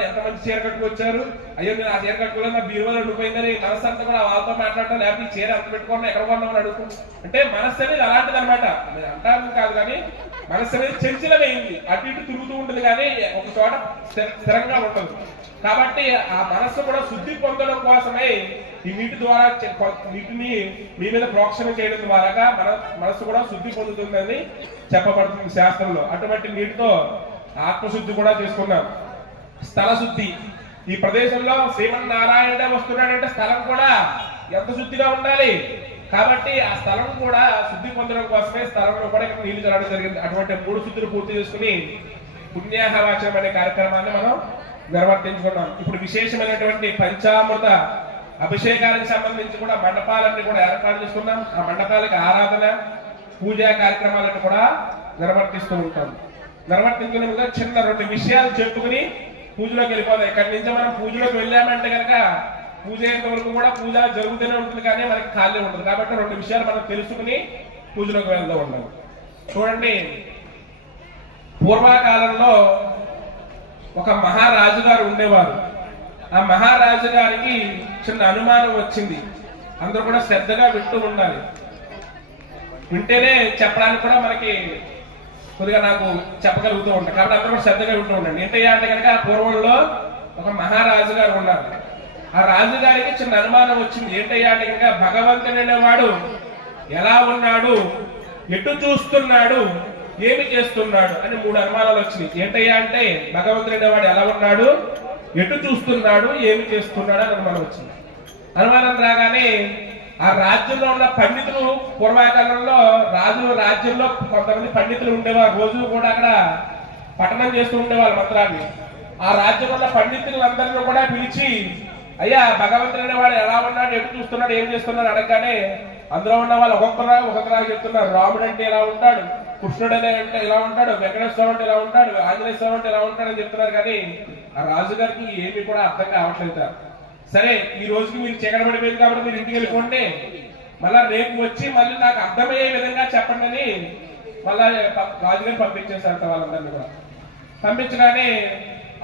ఎంత మంచి చీర కట్టుకు వచ్చారు, అయ్యో నేను ఆ చీర కట్టుకోలేదు, నా బీరువాలో ఉండిపోయిందని మనస్సు అంతా కూడా వాళ్ళతో మాట్లాడటం, లేకపోతే ఈ చీర అంత పెట్టుకోవడం ఎక్కడ కొన్నామని అడుగుతుంది. అంటే మనస్సు అనేది అలాంటిది అనమాట. నేను అంటాను కాదు కానీ మనస్సు అనేది చంచలమైంది, అటు ఇటు తిరుగుతూ ఉంటుంది కానీ ఒక చోట స్థిరంగా ఉంటుంది. కాబట్టి ఆ మనస్సు కూడా శుద్ధి పొందడం కోసమే ఈ నీటి ద్వారా నీటిని మీ మీద ప్రోక్షణ చేయడం ద్వారా మన మనస్సు కూడా శుద్ధి పొందుతుందని చెప్పబడుతుంది శాస్త్రంలో. అటువంటి నీటితో ఆత్మశుద్ధి కూడా చేసుకున్నాం. స్థల శుద్ధి. ఈ ప్రదేశంలో శ్రీమన్నారాయణుడే వస్తున్నాడంటే స్థలం కూడా ఎంత శుద్ధిగా ఉండాలి. కాబట్టి ఆ స్థలం కూడా శుద్ధి పొందడం కోసమే స్థలంలో కూడా ఇక్కడ నీళ్లు చల్లడం జరిగింది. అటువంటి 3 శుద్ధులు పూర్తి చేసుకుని పుణ్యాహవాచనం అనే కార్యక్రమాన్ని మనం నిర్వర్తించుకున్నాం. ఇప్పుడు విశేషమైనటువంటి పంచామృత అభిషేకానికి సంబంధించి కూడా మండపాలన్నీ కూడా ఏర్పాటు చేసుకున్నాం. ఆ మండపాలకి ఆరాధన, పూజా కార్యక్రమాలను కూడా నిర్వర్తిస్తూ ఉంటాం. నిర్వర్తించుకునే ముందు చిన్న 2 విషయాలు చెప్పుకుని పూజలోకి వెళ్ళిపోతాం. ఇక్కడి నుంచి మనం పూజలోకి వెళ్ళామంటే కనుక పూజ అయ్యేంత వరకు కూడా పూజ జరుగుతూనే ఉంటుంది కానీ మనకి ఖాళీ ఉంటుంది. కాబట్టి 2 విషయాలు మనం తెలుసుకుని పూజలోకి వెళ్తూ ఉన్నాం. చూడండి, పూర్వకాలంలో ఒక మహారాజు గారు ఉండేవారు. ఆ మహారాజు గారికి చిన్న అనుమానం వచ్చింది. అందరూ కూడా శ్రద్ధగా వింటూ ఉండాలి. వింటేనే చెప్పడానికి కూడా మనకి కొద్దిగా నాకు చెప్పగలుగుతూ ఉంటాను. కాబట్టి అందరూ కూడా శ్రద్ధగా వింటూ ఉండండి. ఏంటయ్యా అంటే కనుక పూర్వంలో ఒక మహారాజు గారు ఉన్నారు. ఆ రాజుగారికి చిన్న అనుమానం వచ్చింది. ఏంటయ్యా అంటే కనుక భగవంతుడు అనేవాడు ఎలా ఉన్నాడు, ఎటు చూస్తున్నాడు, ఏమి చేస్తున్నాడు అని 3 అనుమానాలు వచ్చినాయి. ఏంటయ్యా అంటే భగవంతుడు అనేవాడు ఎలా ఉన్నాడు, ఎటు చూస్తున్నాడు, ఏమి చేస్తున్నాడు అని అనుమానం వచ్చింది. అనుమానం రాగానే ఆ రాజ్యంలో ఉన్న పండితులు, పూర్వకాలంలో రాజ్యంలో కొంతమంది పండితులు ఉండేవారు. రోజు కూడా అక్కడ పఠనం చేస్తూ ఉండేవాళ్ళు మంత్రాన్ని. ఆ రాజ్యంలో ఉన్న పండితులందరినీ కూడా పిలిచి, అయ్యా భగవంతుడు అనేవాడు ఎలా ఉన్నాడు, ఎటు చూస్తున్నాడు, ఏం చేస్తున్నాడు అడగగానే అందులో ఉన్న వాళ్ళు ఒక్కొక్కరా చెప్తున్నారు. రాముడు అంటే ఎలా ఉంటాడు, కృష్ణుడు అంటే ఎలా ఉంటాడు, వెంకటేశ్వర స్వామి అంటే ఎలా ఉంటాడు, ఆంజనేయ స్వామి అంటే ఎలా ఉంటాడు అని చెప్తున్నారు. కానీ ఆ రాజుగారికి ఏమి కూడా అర్థం కావట్లేదు. సరే, ఈ రోజుకి మీరు చీకటి పడిపోయింది కాబట్టి మీరు ఇంటికి వెళ్ళిపోండి, మళ్ళా రేపు వచ్చి మళ్ళీ నాకు అర్థమయ్యే విధంగా చెప్పండి అని మళ్ళా రాజుగారు పంపించేశారు. వాళ్ళందరినీ కూడా పంపించగానే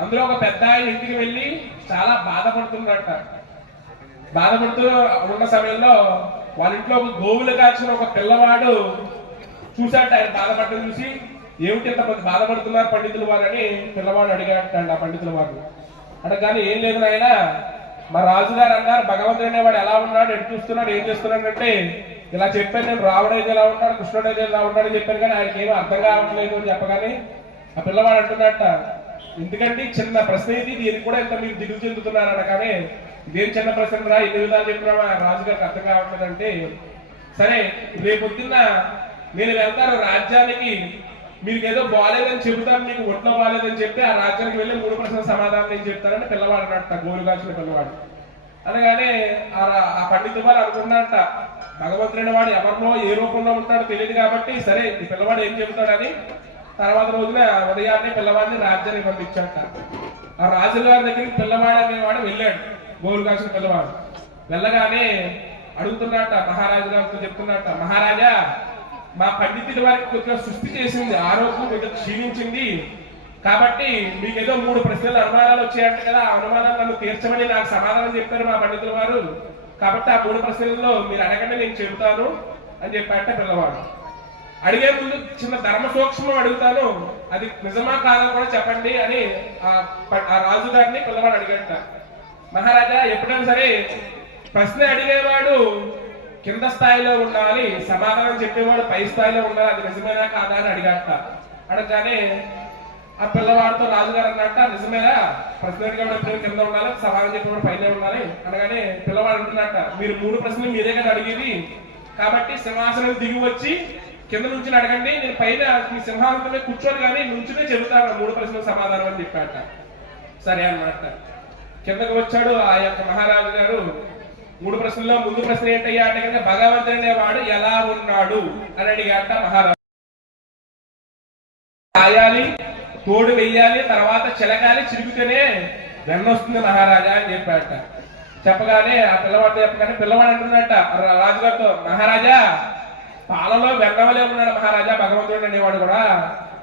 అందులో ఒక పెద్ద ఆయన ఇంటికి వెళ్ళి చాలా బాధపడుతున్నట్ట. బాధపడుతూ ఉన్న సమయంలో వాళ్ళ ఇంట్లో ఒక గోవులు కాచిన ఒక పిల్లవాడు చూశాట. ఆయన బాధపడటం చూసి, ఏమిటి ఇంత బాధపడుతున్నారు పండితులు వారని పిల్లవాడు అడిగాడు. ఆ పండితుల వారు అడగగానే, ఏం లేదు నాయన, మా రాజుగారు అన్నారు భగవంతుడు అనేవాడు ఎలా ఉన్నాడు, ఎటు చూస్తున్నాడు, ఏం చేస్తున్నాడు అంటే ఇలా చెప్పాను. నేను రావుడైతే ఎలా ఉంటాడు, కృష్ణుడు అయితే ఎలా ఉంటాడు చెప్పాను కానీ ఆయనకి ఏమీ అర్థం కావట్లేదు అని చెప్పగానే ఆ పిల్లవాడు అంటున్నట్ట, ఎందుకంటే చిన్న ప్రశ్న ఇది, దీనికి కూడా ఇంత మీరు దిగులు చెందుతున్నారు అనగానే, ఇదేం చిన్న ప్రశ్న రా, 2 విధాలు చెప్పినా రాజుగారికి అర్థం కావట్లేదంటే, సరే రేపొద్దున్న నేను వెళ్తాను రాజ్యానికి, మీకు ఏదో బాగాలేదని చెబుతాను, మీకు ఒంట్లో బాగాలేదని చెప్తే ఆ రాజ్యానికి వెళ్ళి 3 ప్రశ్నల సమాధానం నేను చెప్తానంటే పిల్లవాడు అన్నట్ట, గోలు కాల్చిన పిల్లవాడు అనగానే ఆ పండితు వారు అనుకున్నట్ట, భగవంతుడైన వాడు ఎవరిలో ఏ రూపంలో ఉంటాడో తెలియదు కాబట్టి సరే ఈ పిల్లవాడు ఏం చెబుతాడని తర్వాత రోజున ఉదయాన్నే పిల్లవాడిని రాజ్యానికి పంపించాట. ఆ రాజుగారి దగ్గరికి పిల్లవాడు అనేవాడు వెళ్ళాడు, గోలు కాల్చిన పిల్లవాడు. వెళ్ళగానే అడుగుతున్నట్ట, మహారాజు గారితో చెప్తున్నట్ట, మహారాజా మా పండితుడి వారికి కొద్దిగా సృష్టి చేసింది, ఆరోగ్యం కొద్దిగా క్షీణించింది, కాబట్టి మీకేదో 3 ప్రశ్నలు అనుమానాలు వచ్చాయంట కదా, ఆ అనుమానాలు నన్ను తీర్చమని నాకు సమాధానం చెప్పారు మా పండితుల వారు, కాబట్టి ఆ 3 ప్రశ్నల్లో మీరు అడగండి నేను చెబుతాను అని చెప్పాట పిల్లవాడు. అడిగే ముందు చిన్న ధర్మ సూక్ష్మం అడుగుతాను, అది నిజమా కాదా కూడా చెప్పండి అని ఆ రాజుగారిని పిల్లవాడు అడిగట. మహారాజా ఎప్పుడైనా సరే ప్రశ్న అడిగేవాడు కింద స్థాయిలో ఉండాలి, సమాధానం చెప్పేవాడు పై స్థాయిలో ఉండాలి, అది నిజమేనా కాదా అని అడిగాట. అడగగానే ఆ పిల్లవాడితో రాజుగారు అన్నట్ట, నిజమేనా ప్రశ్న అడిగేవాడు కింద ఉండాలి, సమాధానం చెప్పేవాడు పైన ఉండాలి అనగానే పిల్లవాడు అంటున్నట్ట, మీరు 3 ప్రశ్నలు మీరే కదా అడిగేది, కాబట్టి సింహాసనం దిగి వచ్చి కింద నుంచి అడగండి, నేను పైన మీ సింహాసనమే కూర్చొని కానీ నుంచునే చెబుతాను 3 ప్రశ్నలకు సమాధానం అని చెప్పాట. సరే అన్నమాట. కిందకు వచ్చాడు ఆ యొక్క మహారాజు గారు. 3 ప్రశ్నల్లో ముందు ప్రశ్న ఏంటయ్యా అంటే కనుక భగవంతుడు అనేవాడు ఎలా ఉన్నాడు అని అడిగాట మహారాజు. రాయాలి, తోడు వెయ్యాలి, తర్వాత చిలకాలి, చిరిగితేనే వెన్న వస్తుంది మహారాజా అని చెప్పాట. చెప్పగానే ఆ పిల్లవాడితో చెప్పగానే పిల్లవాడు అంటున్నట్ట రాజుగారితో, మహారాజా పాలలో వెన్నవలే ఉన్నాడు మహారాజా భగవంతుడు అనేవాడు కూడా.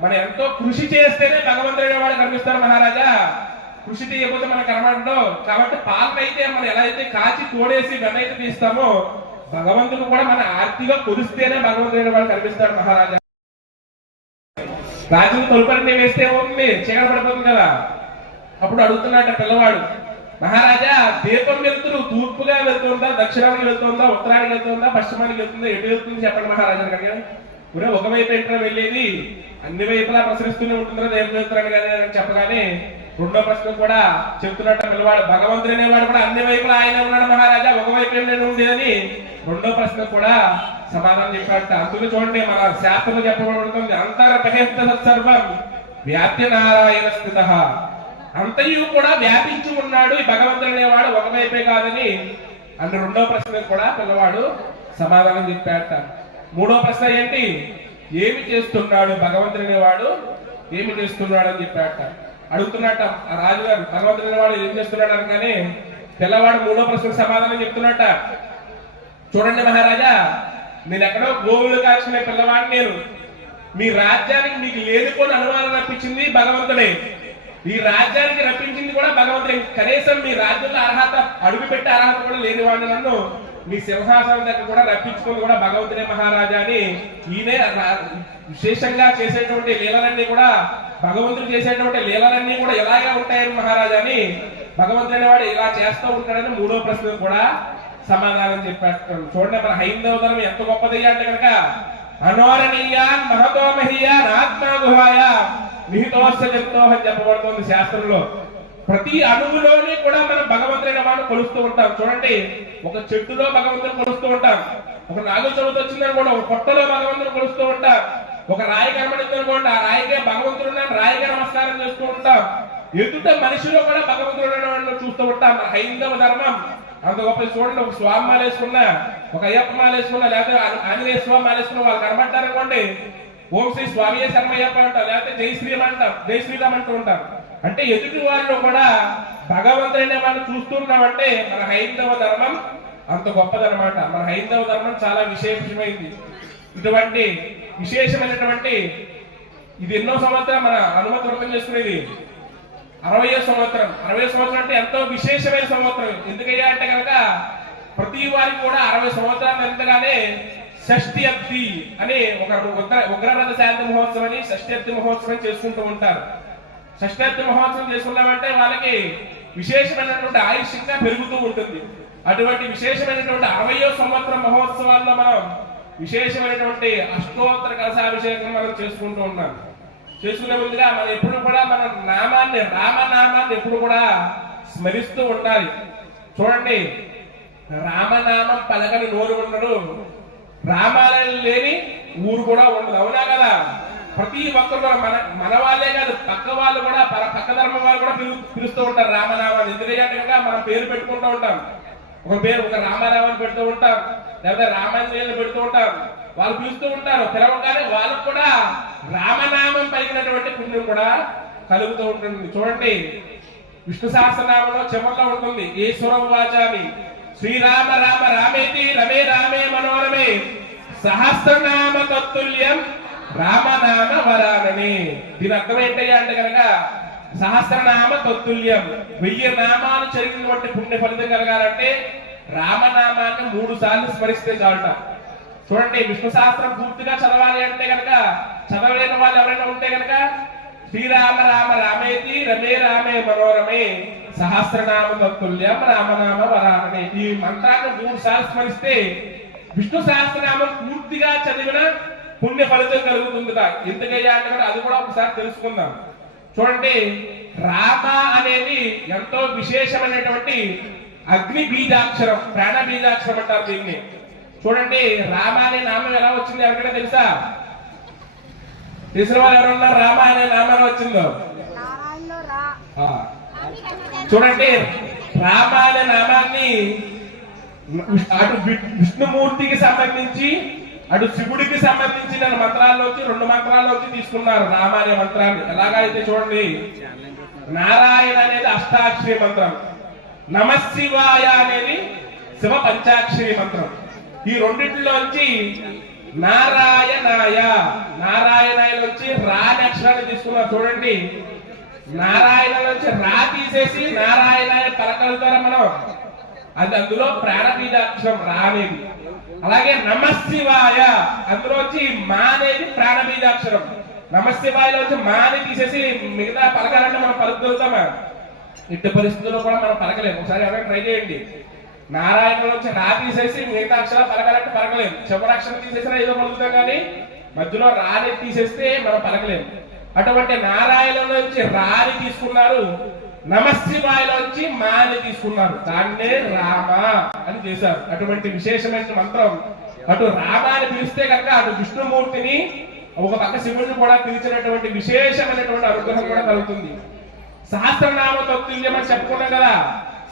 మనం ఎంతో కృషి చేస్తేనే భగవంతుడు అనేవాడు కనిపిస్తాడు మహారాజా, కృషి చేయకపోతే మనకు కనబడదు. కాబట్టి పాలనైతే మనం ఎలా అయితే కాచి తోడేసి వెన్న అయితే తీస్తామో భగవంతుడు కూడా మన ఆర్తిగా కొలిస్తేనే భగవంతుడు అనేవాడు కనిపిస్తాడు మహారాజా. రాజును తొలుపరిని వేస్తే ఏమవుతుంది, చీకటి పడిపోతుంది కదా. అప్పుడు అడుగుతున్నట్ట పిల్లవాడు, మహారాజా దీపం వెళ్తురు తూర్పుగా వెళ్తుందా, దక్షిణానికి వెళ్తుందా, ఉత్తరానికి వెళ్తుందా, పశ్చిమానికి వెళ్తుందా, ఎటు వెళ్తుంది చెప్పండి మహారాజా కానీ. ఒరే ఒకవైపు ఏంటో వెళ్ళేది, అన్ని వైపులా ప్రసరిస్తూనే ఉంటుందా దేవం వెళ్తున్నాను కానీ అని చెప్పగానే రెండో ప్రశ్న కూడా చెప్తున్నట్ట పిల్లవాడు, భగవంతుడు అనేవాడు కూడా అన్ని వైపులా ఆయన ఉన్నాడు మహారాజా, ఒకవైపు ఏం నేను ఉండేదని రెండో ప్రశ్న కూడా సమాధానం చెప్పాట. అందుకు చూడండి మన శాస్త్రంలో చెప్పబడుతుంది, అంతర్బహిష్ట సర్వం వ్యాప్తి నారాయణ స్థిత, అంతయు కూడా వ్యాపించి ఉన్నాడు ఈ భగవంతుడు అనేవాడు ఒకవైపే కాదని అన్న రెండో ప్రశ్న కూడా పిల్లవాడు సమాధానం చెప్పాట. మూడో ప్రశ్న ఏంటి, ఏమి చేస్తున్నాడు భగవంతుడు అనేవాడు, ఏమి చేస్తున్నాడు అని చెప్పాట. అడుగుతున్నట్ట ఆ రాజుగారు, భగవంతుడు అనేవాడు ఏం చేస్తున్నాడు అనగానే పిల్లవాడు మూడో ప్రశ్నకు సమాధానం చెప్తున్నట్ట. చూడండి మహారాజా, నేను ఎక్కడో గోవులు కాల్చిన పిల్లవాడిని నేను, మీ రాజ్యానికి మీకు లేనిపోని అనుమానం రప్పించింది భగవంతుడే, ఈ రాజ్యానికి రప్పించింది కూడా భగవంతుడే, కనీసం మీ రాజ్యంలో అర్హత అడుగు పెట్టే అర్హత కూడా లేని వాడిని నన్ను మీ సింహాసనం దగ్గర కూడా రప్పించుకుని కూడా భగవంతుడే మహారాజా అని. ఈయనే విశేషంగా చేసేటువంటి లీలలన్నీ కూడా భగవంతుడు చేసేటువంటి లీలలన్నీ కూడా ఎలాగే ఉంటాయని మహారాజా అని భగవంతుడే వాడు ఇలా చేస్తూ ఉంటాడని మూడో ప్రశ్న కూడా సమాధానం చెప్పాడు. చూడండి మన హైందవ ధర్మం ఎంత గొప్పది అంటే కనుక, అనోరణీయ మహతో మహీయ ఆత్మా గుహాయ నిహితోస్య చెప్తోహ చెప్పబడుతుంది శాస్త్రంలో. ప్రతి అణువులోని కూడా మనం భగవంతుడైన వాడిని కొలుస్తూ ఉంటాం. చూడండి, ఒక చెట్టులో భగవంతుని కొలుస్తూ ఉంటాం, ఒక నాగుల చవితి వచ్చిందనుకోండి ఒక పొట్టలో భగవంతుని కొలుస్తూ ఉంటాం, ఒక రాయి కనబడింది అనుకోండి ఆ రాయికే భగవంతుడు రాయిగా నమస్కారం చేస్తూ ఉంటాం, ఎదుట మనిషిలో కూడా భగవంతుడు చూస్తూ ఉంటాం. మన హైందవ ధర్మం అంత గొప్ప. చూడండి, ఒక స్వామి మాల వేసుకున్నా, ఒక అయ్యప్ప మాల వేసుకున్నా, లేకపోతే ఆంజనేయ స్వామి మాల వేసుకున్నా వాళ్ళు కనబడ్డారు అనుకోండి ఓం శ్రీ స్వామి శర్మయ్యప్ప అంటారు, లేకపోతే జై శ్రీరామ్ అంటారు, జై శ్రీరామ్ అంటూ ఉంటారు. అంటే ఎదుటి వాళ్ళు కూడా భగవంతుడైన వాళ్ళు చూస్తున్నామంటే మన హైందవ ధర్మం అంత గొప్పదనమాట. మన హైందవ ధర్మం చాలా విశేషమైంది. ఇటువంటి విశేషమైనటువంటి ఇది ఎన్నో సంవత్సరం మన అనుమతి వ్రతం చేసుకునేది 60వ సంవత్సరం. 60వ సంవత్సరం అంటే ఎంతో విశేషమైన సంవత్సరం. ఎందుకయ్యా అంటే కనుక ప్రతి వారికి కూడా 60 సంవత్సరాలు ఎంతగానే షష్ఠి అబ్ది అని ఒక ఉగ్రవ్రత శాంతి మహోత్సవం అని షష్ఠి మహోత్సవం చేసుకుంటూ ఉంటారు. షష్ఠి మహోత్సవం చేసుకున్నామంటే వాళ్ళకి విశేషమైనటువంటి ఆయుష్ ఇంకా పెరుగుతూ ఉంటుంది. అటువంటి విశేషమైనటువంటి 60వ సంవత్సరం మహోత్సవాల్లో మనం విశేషమైనటువంటి అష్టోత్తర కలశాభిషేకం మనం చేసుకుంటూ ఉన్నాం. చేసుకునే ముందుగా మనం ఎప్పుడు కూడా మన నామాన్ని రామనామాన్ని ఎప్పుడు కూడా స్మరిస్తూ ఉండాలి. చూడండి, రామనామం పలకని నోరు ఉండడు, రామాలయం లేని ఊరు కూడా ఉండదు. అవునా కదా? ప్రతి ఒక్కరు కూడా మన వాళ్ళే కాదు పక్క వాళ్ళు కూడా పక్క ధర్మం వాళ్ళు కూడా పిలుస్తూ ఉంటారు రామనామాన్ని. ఎందుకంటే కనుక మనం పేరు పెట్టుకుంటూ ఉంటాం, ఒక పేరు ఒక రామారావాన్ని పెడుతూ ఉంటాం, లేకపోతే రామాంజనేయులు పెడుతూ ఉంటాం, వాళ్ళు పిలుస్తూ ఉంటారు. పిలవగానే వాళ్ళకు కూడా రామనామం పలికినటువంటి పుణ్యం కూడా కలుగుతూ ఉంటుంది. చూడండి, విష్ణు సహస్రనామంలో చివరిలో ఉంటుంది ఈశ్వరం వాచామి శ్రీరామ రామ రామేతి రమే రామే మనోరమే సహస్రనామ తత్తుల్యం రామనామ వరానని. దీని అర్థం ఏంటయ్యా అంటే కనుక సహస్రనామ తత్తుల్యం, 1000 నామాలు చదివినటువంటి పుణ్య ఫలితం కలగాలంటే రామనామాన్ని 3 సార్లు స్మరిస్తే చాలుట. చూడండి, విష్ణు సహస్రం పూర్తిగా చదవాలి అంటే కనుక చదవలేని వాళ్ళు ఎవరైనా ఉంటే కనుక శ్రీరామ రామ రామేతి రమే రామే మనోరమే సహస్రనామ తత్తుల్యం రామనామ వరానని ఈ మంత్రాన్ని 3 సార్లు స్మరిస్తే విష్ణు సహస్రనామం పూర్తిగా చదివిన పుణ్య ఫలితం కలుగుతుందిగా. ఎందుకయ్యా అంటే అది కూడా ఒకసారి తెలుసుకుందాం. చూడండి, రామ అనేది ఎంతో విశేషమైనటువంటి అగ్ని బీజాక్షరం, ప్రాణ బీజాక్షరం అంటారు దీన్ని. చూడండి, రామ అనే నామం ఎలా వచ్చింది ఎవరికైనా తెలుసా? తెలిసిన వాళ్ళు ఎవరున్నారు రామ అనే నామం వచ్చిందో? చూడండి, రామ అనే నామాన్ని అటు విష్ణుమూర్తికి సంబంధించి అటు శివుడికి సంబంధించిన మంత్రాల్లోంచి 2 మంత్రాల్లోంచి తీసుకున్నారు రామ అనే మంత్రాన్ని. ఎలాగా అయితే చూడండి, నారాయణ అనేది అష్టాక్షరి మంత్రం, నమశివాయ అనేది శివ పంచాక్షరి మంత్రం. ఈ రెండింటిలోంచి నారాయణాయ, నారాయణలోంచి రా అనే అక్షరాన్ని తీసుకున్నారు. చూడండి, నారాయణ నుంచి రా తీసేసి నారాయణాయ పలకలుతారా మనం, అది అందులో ప్రాణబీజాక్షరం రా అనేది. అలాగే నమశివాయ అందులోంచి మా అనేది ప్రాణబీజాక్షరం. నమశివాయలోంచి మాని తీసేసి మిగతా పలకాలంటే మనం పలుకుతామా? ఇట్టి పరిస్థితుల్లో కూడా మనం పలకలేము. ఒకసారి ఎవరైనా ట్రై చేయండి. నారాయణలోంచి రా తీసేసి మిగతా అక్షరాలు పలకాలంటే పలకలేము. చివరి అక్షరం తీసేసినా ఏదో పలుకుతాం, కానీ మధ్యలో రాని తీసేస్తే మనం పలకలేము. అటువంటి నారాయణ నుంచి రాని తీసుకున్నారు, నమశివాయలోంచి మాని తీసుకున్నారు, దాన్నే రామ అని చేశారు. అటువంటి విశేషమైన మంత్రం. అటు రామ అని పిలిస్తే కనుక అటు విష్ణుమూర్తిని, ఒక పక్క శివుడిని కూడా పిలిచినటువంటి విశేషమైనటువంటి అనుగ్రహం కూడా కలుగుతుంది. సహస్రనామ తత్తుల్యం అని చెప్పుకున్నాం కదా.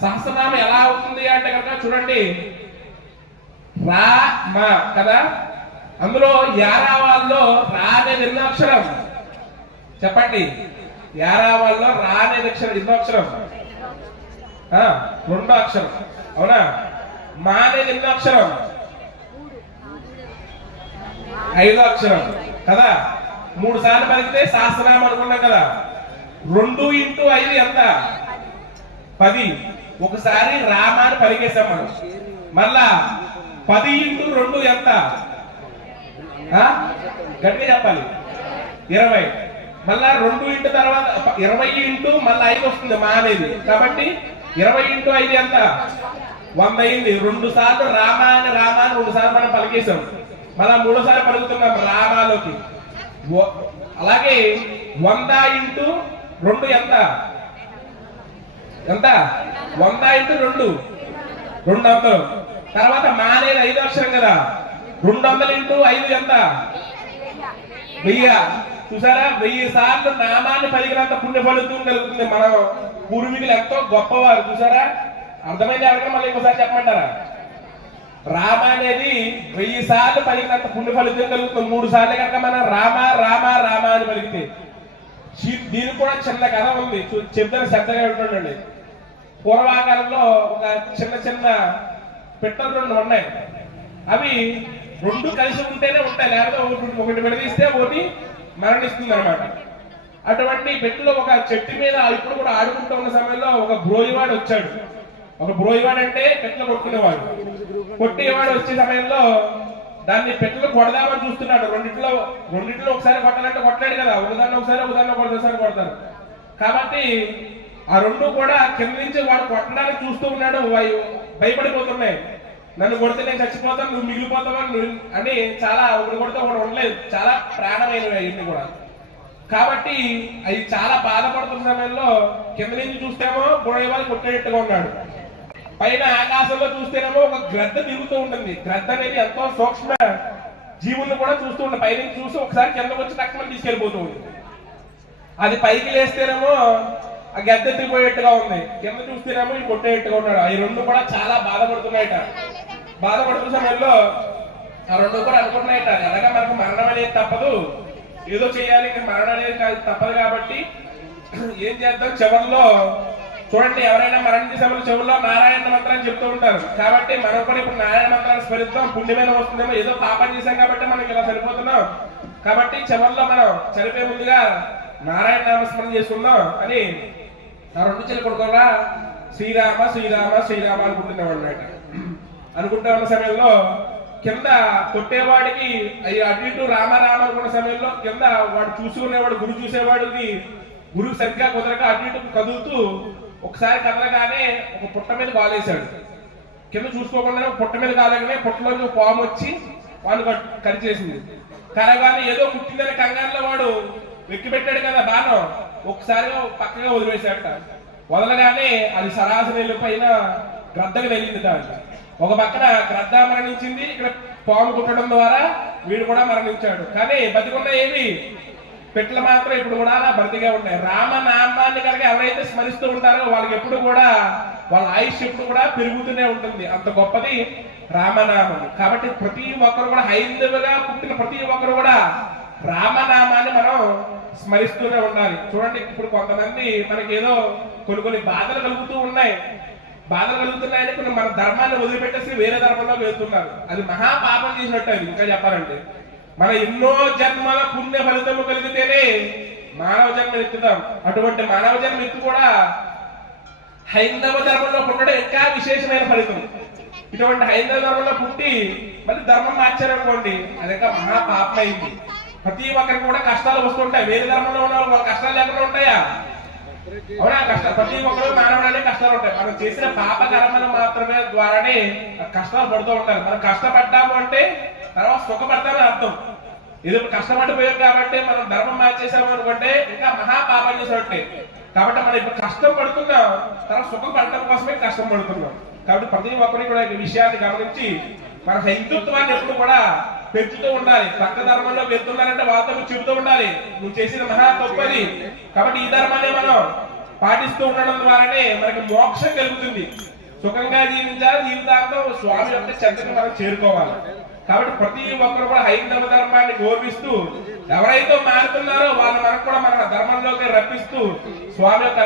సహస్రనామం ఎలా అవుతుంది అంటే కనుక చూడండి, రామ కదా, అందులో యారావాల్లో రా అనేది ఎన్నో అక్షరం చెప్పండి. యారావాల్లో రా అనేది అక్షరం ఎన్నో అక్షరం? 2 అక్షరం, అవునా? మా అనేది ఎన్నో అక్షరం? 5 అక్షరం కదా. 3 సార్లు పలికితే సహస్రనామం అనుకున్నాం కదా. 2 × 5 ఎంత? 10. ఒకసారి రామాన్ని పలికేసాం మనం. మళ్ళా 10 × 2 ఎంత? గట్టిగా చెప్పాలి, 20. మళ్ళా 2 × తర్వాత 20 × మళ్ళీ 5 వస్తుంది మా అనేది. కాబట్టి 20 × 5 ఎంత? 100 అయింది. 2 సార్లు రామాని 2 సార్లు మనం పలికేసాం. మళ్ళా 3వ సారి పలుకుతున్నాం రామాలోకి. అలాగే 100 × 2 ఎంత? 100 × 2 200. తర్వాత మా అనేది 5 అక్షరం కదా. 200 × 5 ఎంత? 1000. చూసారా, 1000 సార్లు నామాన్ని పలికినంత పుణ్య ఫలితం కలుగుతుంది. మన పూర్వీకులు ఎంతో గొప్పవారు. చూసారా, అర్థమైంది? అడగడం మళ్ళీ ఇంకోసారి చెప్పమంటారా? రామ అనేది 1000 సార్లు పలికినంత పుణ్య ఫలితం కలుగుతుంది. 3 సార్లు కనుక మనం రామ రామ రామ అని పలికితే. దీనికి కూడా చిన్న కథ ఉంది, చెప్తాను, శ్రద్ధగా ఉంటుండండి. పూర్వకాలంలో ఒక చిన్న పిట్టలు 2 ఉన్నాయి. అవి 2 కలిసి ఉంటేనే ఉంటాయి, లేకపోతే ఒకటి విడదీస్తే ఒకటి మరణిస్తుంది అనమాట. అటువంటి పెట్టిలో ఒక చెట్టు మీద ఇప్పుడు కూడా ఆడుకుంటూ ఉన్న సమయంలో ఒక బ్రోయివాడు వచ్చాడు. ఒక బ్రోయివాడు అంటే పెట్టలు కొట్టుకునేవాడు. కొట్టేవాడు వచ్చే సమయంలో దాన్ని పెట్టలు కొడదామని చూస్తున్నాడు. రెండిట్లో ఒకసారి కొట్టాలంటే కొట్టాడు కదా. ఒకదాన్ని ఒకసారి కొడతారు. కాబట్టి ఆ 2 కూడా కింద నుంచి వాడు కొట్టడానికి చూస్తూ ఉన్నాడు. భయపడిపోతున్నాయి. నన్ను కొడితే నేను చచ్చిపోతాను, నువ్వు మిగిలిపోతావా అని చాలా, ఒకటి కొడితే ఒకటి ఉండలేదు, చాలా ప్రాణమైనవి అవన్నీ కూడా. కాబట్టి అవి చాలా బాధపడుతున్న సమయంలో కింద నుంచి చూస్తేమో బుడైవాళ్ళు కొట్టేట్టుగా ఉన్నాడు. పైన ఆకాశంలో చూస్తేనేమో ఒక గ్రద్ద తిరుగుతూ ఉంటుంది. గ్రద్ద అనేది ఎంతో సూక్ష్మ జీవుల్ని కూడా చూస్తూ ఉంటుంది. పైనుంచి చూసి ఒకసారి కిందకు వచ్చి తక్కువ తీసుకెళ్ళిపోతూ ఉంటుంది. అది పైకి లేస్తేనేమో ఆ గద్ద ఎత్తిపోయేట్టుగా ఉంది, కింద చూస్తేనేమో ఈ కొట్టేట్టుగా ఉన్నాడు. ఈ 2 కూడా చాలా బాధపడుతున్నాయట. బాధపడుతున్న సమయంలో ఆ 2 కూడా అనుకుంటున్నాయట, ఎలాగా మనకు మరణం అనేది తప్పదు, ఏదో చేయాలి, మరణం అనేది తప్పదు. కాబట్టి ఏం చేద్దాం? చివరిలో చూడండి, ఎవరైనా మరణించే సమయంలో చివరిలో నారాయణ మంత్రాన్ని చెప్తూ ఉంటారు. కాబట్టి మనం కూడా ఇప్పుడు నారాయణ మంత్రాన్ని స్మరిద్దాం, పుణ్యమైన వస్తుందేమో, ఏదో పాపం చేశాం కాబట్టి మనకి ఇలా సరిపోతున్నాం. కాబట్టి చివరిలో మనం చనిపోయే ముందుగా నారాయణ నామస్మరణ చేసుకుందాం అని ఆ 2 చెల్లి కొడుకోగా శ్రీరామ శ్రీరామ శ్రీరామ అనుకుంటున్నాడు. అనుకుంటా ఉన్న సమయంలో కింద కొట్టేవాడికి అటు ఇటు రామ రామ అనుకున్న సమయంలో కింద వాడు చూసుకునేవాడు, గురు చూసేవాడికి గురువు సరిగ్గా కుదరక అటు ఇటు కదులుతూ ఒకసారి కదలగానే ఒక పుట్ట మీద కాలేశాడు. కింద చూసుకోకుండా పుట్ట మీద కాలేగానే పుట్టలో పాము వచ్చి వాడు కరిచేసింది. కరగానే ఏదో పుట్టిందని కంగారులో వాడు వెక్కి పెట్టాడు కదా బాణం, ఒకసారి పక్కగా వదిలేశాట. వదలగానే అది సరాసరి పైన గ్రద్దకు తగిలింది. దానికి ఒక పక్కన గ్రద్ద మరణించింది, ఇక్కడ పాము కుట్టడం ద్వారా వీడు కూడా మరణించాడు. కానీ బతికున్న ఏవి పెట్టలు మాత్రం ఇప్పుడు కూడా అలా బ్రతిగా ఉంటాయి. రామనామాన్ని కనుక ఎవరైతే స్మరిస్తూ ఉంటారో వాళ్ళకి ఎప్పుడు కూడా వాళ్ళ ఆయుష్ ఎప్పుడు కూడా పెరుగుతూనే ఉంటుంది. అంత గొప్పది రామనామం. కాబట్టి ప్రతి ఒక్కరు కూడా హైందవుగా పుట్టిన ప్రతి ఒక్కరు కూడా రామనామాన్ని మనం స్మరిస్తూనే ఉండాలి. చూడండి, ఇప్పుడు కొంతమంది మనకి ఏదో కొన్ని బాధలు కలుగుతూ ఉన్నాయి. బాధలు కలుగుతున్నాయని కొన్ని మన ధర్మాన్ని వదిలిపెట్టేసి వేరే ధర్మంలోకి వెళ్తున్నారు. అది మహాపాపం చేసినట్టు. అది ఇంకా చెప్పాలంటే మన ఎన్నో జన్మల పుణ్య ఫలితము కలిగితేనే మానవ జన్మ ఎత్తుతాం. అటువంటి మానవ జన్మ ఎత్తు కూడా హైందవ ధర్మంలో పుట్టడం ఇంకా విశేషమైన ఫలితం. ఇటువంటి హైందవ ధర్మంలో పుట్టి మళ్ళీ ధర్మం మార్చారనుకోండి, అది ఇంకా మహాపాపం అయింది. ప్రతి ఒక్కరికి కూడా కష్టాలు వస్తుంటాయి. వేరే ధర్మంలో ఉన్న వాళ్ళు కష్టాలు లేకుండా ఉంటాయా? అవునా? ప్రతి ఒక్కరు మానవుడనే కష్టాలు ఉంటాయి. మనం చేసిన పాప కర్మలు మాత్రమే ద్వారానే కష్టాలు పడుతూ ఉంటారు. మనం కష్టపడ్డాము అంటే తర్వాత సుఖపడతామని అర్థం. ఇది కష్టపడిపోయాం కాబట్టి మనం ధర్మం మార్చేసాము అనుకుంటే ఇంకా మహాపాపం చేసినట్టే. కాబట్టి మనం ఇప్పుడు కష్టం పడుతున్నాం, తర్వాత సుఖం పడటం కోసమే కష్టం పడుతున్నాం. కాబట్టి ప్రతి ఒక్కరికి కూడా ఈ విషయాన్ని గమనించి మన హిందుత్వాన్ని ఎప్పుడు కూడా పెంచుతూ ఉండాలి. పక్క ధర్మంలో వెళ్తున్నారంటే వాళ్ళతో చెబుతూ ఉండాలి, నువ్వు చేసిన మహా తప్పది. కాబట్టి ఈ ధర్మాన్ని మనం పాటిస్తూ ఉండడం ద్వారానే మనకి మోక్షం కలుగుతుంది. సుఖంగా జీవించాలి, జీవితాంతం స్వామి యొక్క చెంతకు మనం చేరుకోవాలి. కాబట్టి ప్రతి ఒక్కరు కూడా హైందవ ధర్మాన్ని గౌరవిస్తూ ఎవరైతే మారుతున్నారో వాళ్ళు మనకు కూడా మన ధర్మంలోకి రప్పిస్తూ స్వామి యొక్క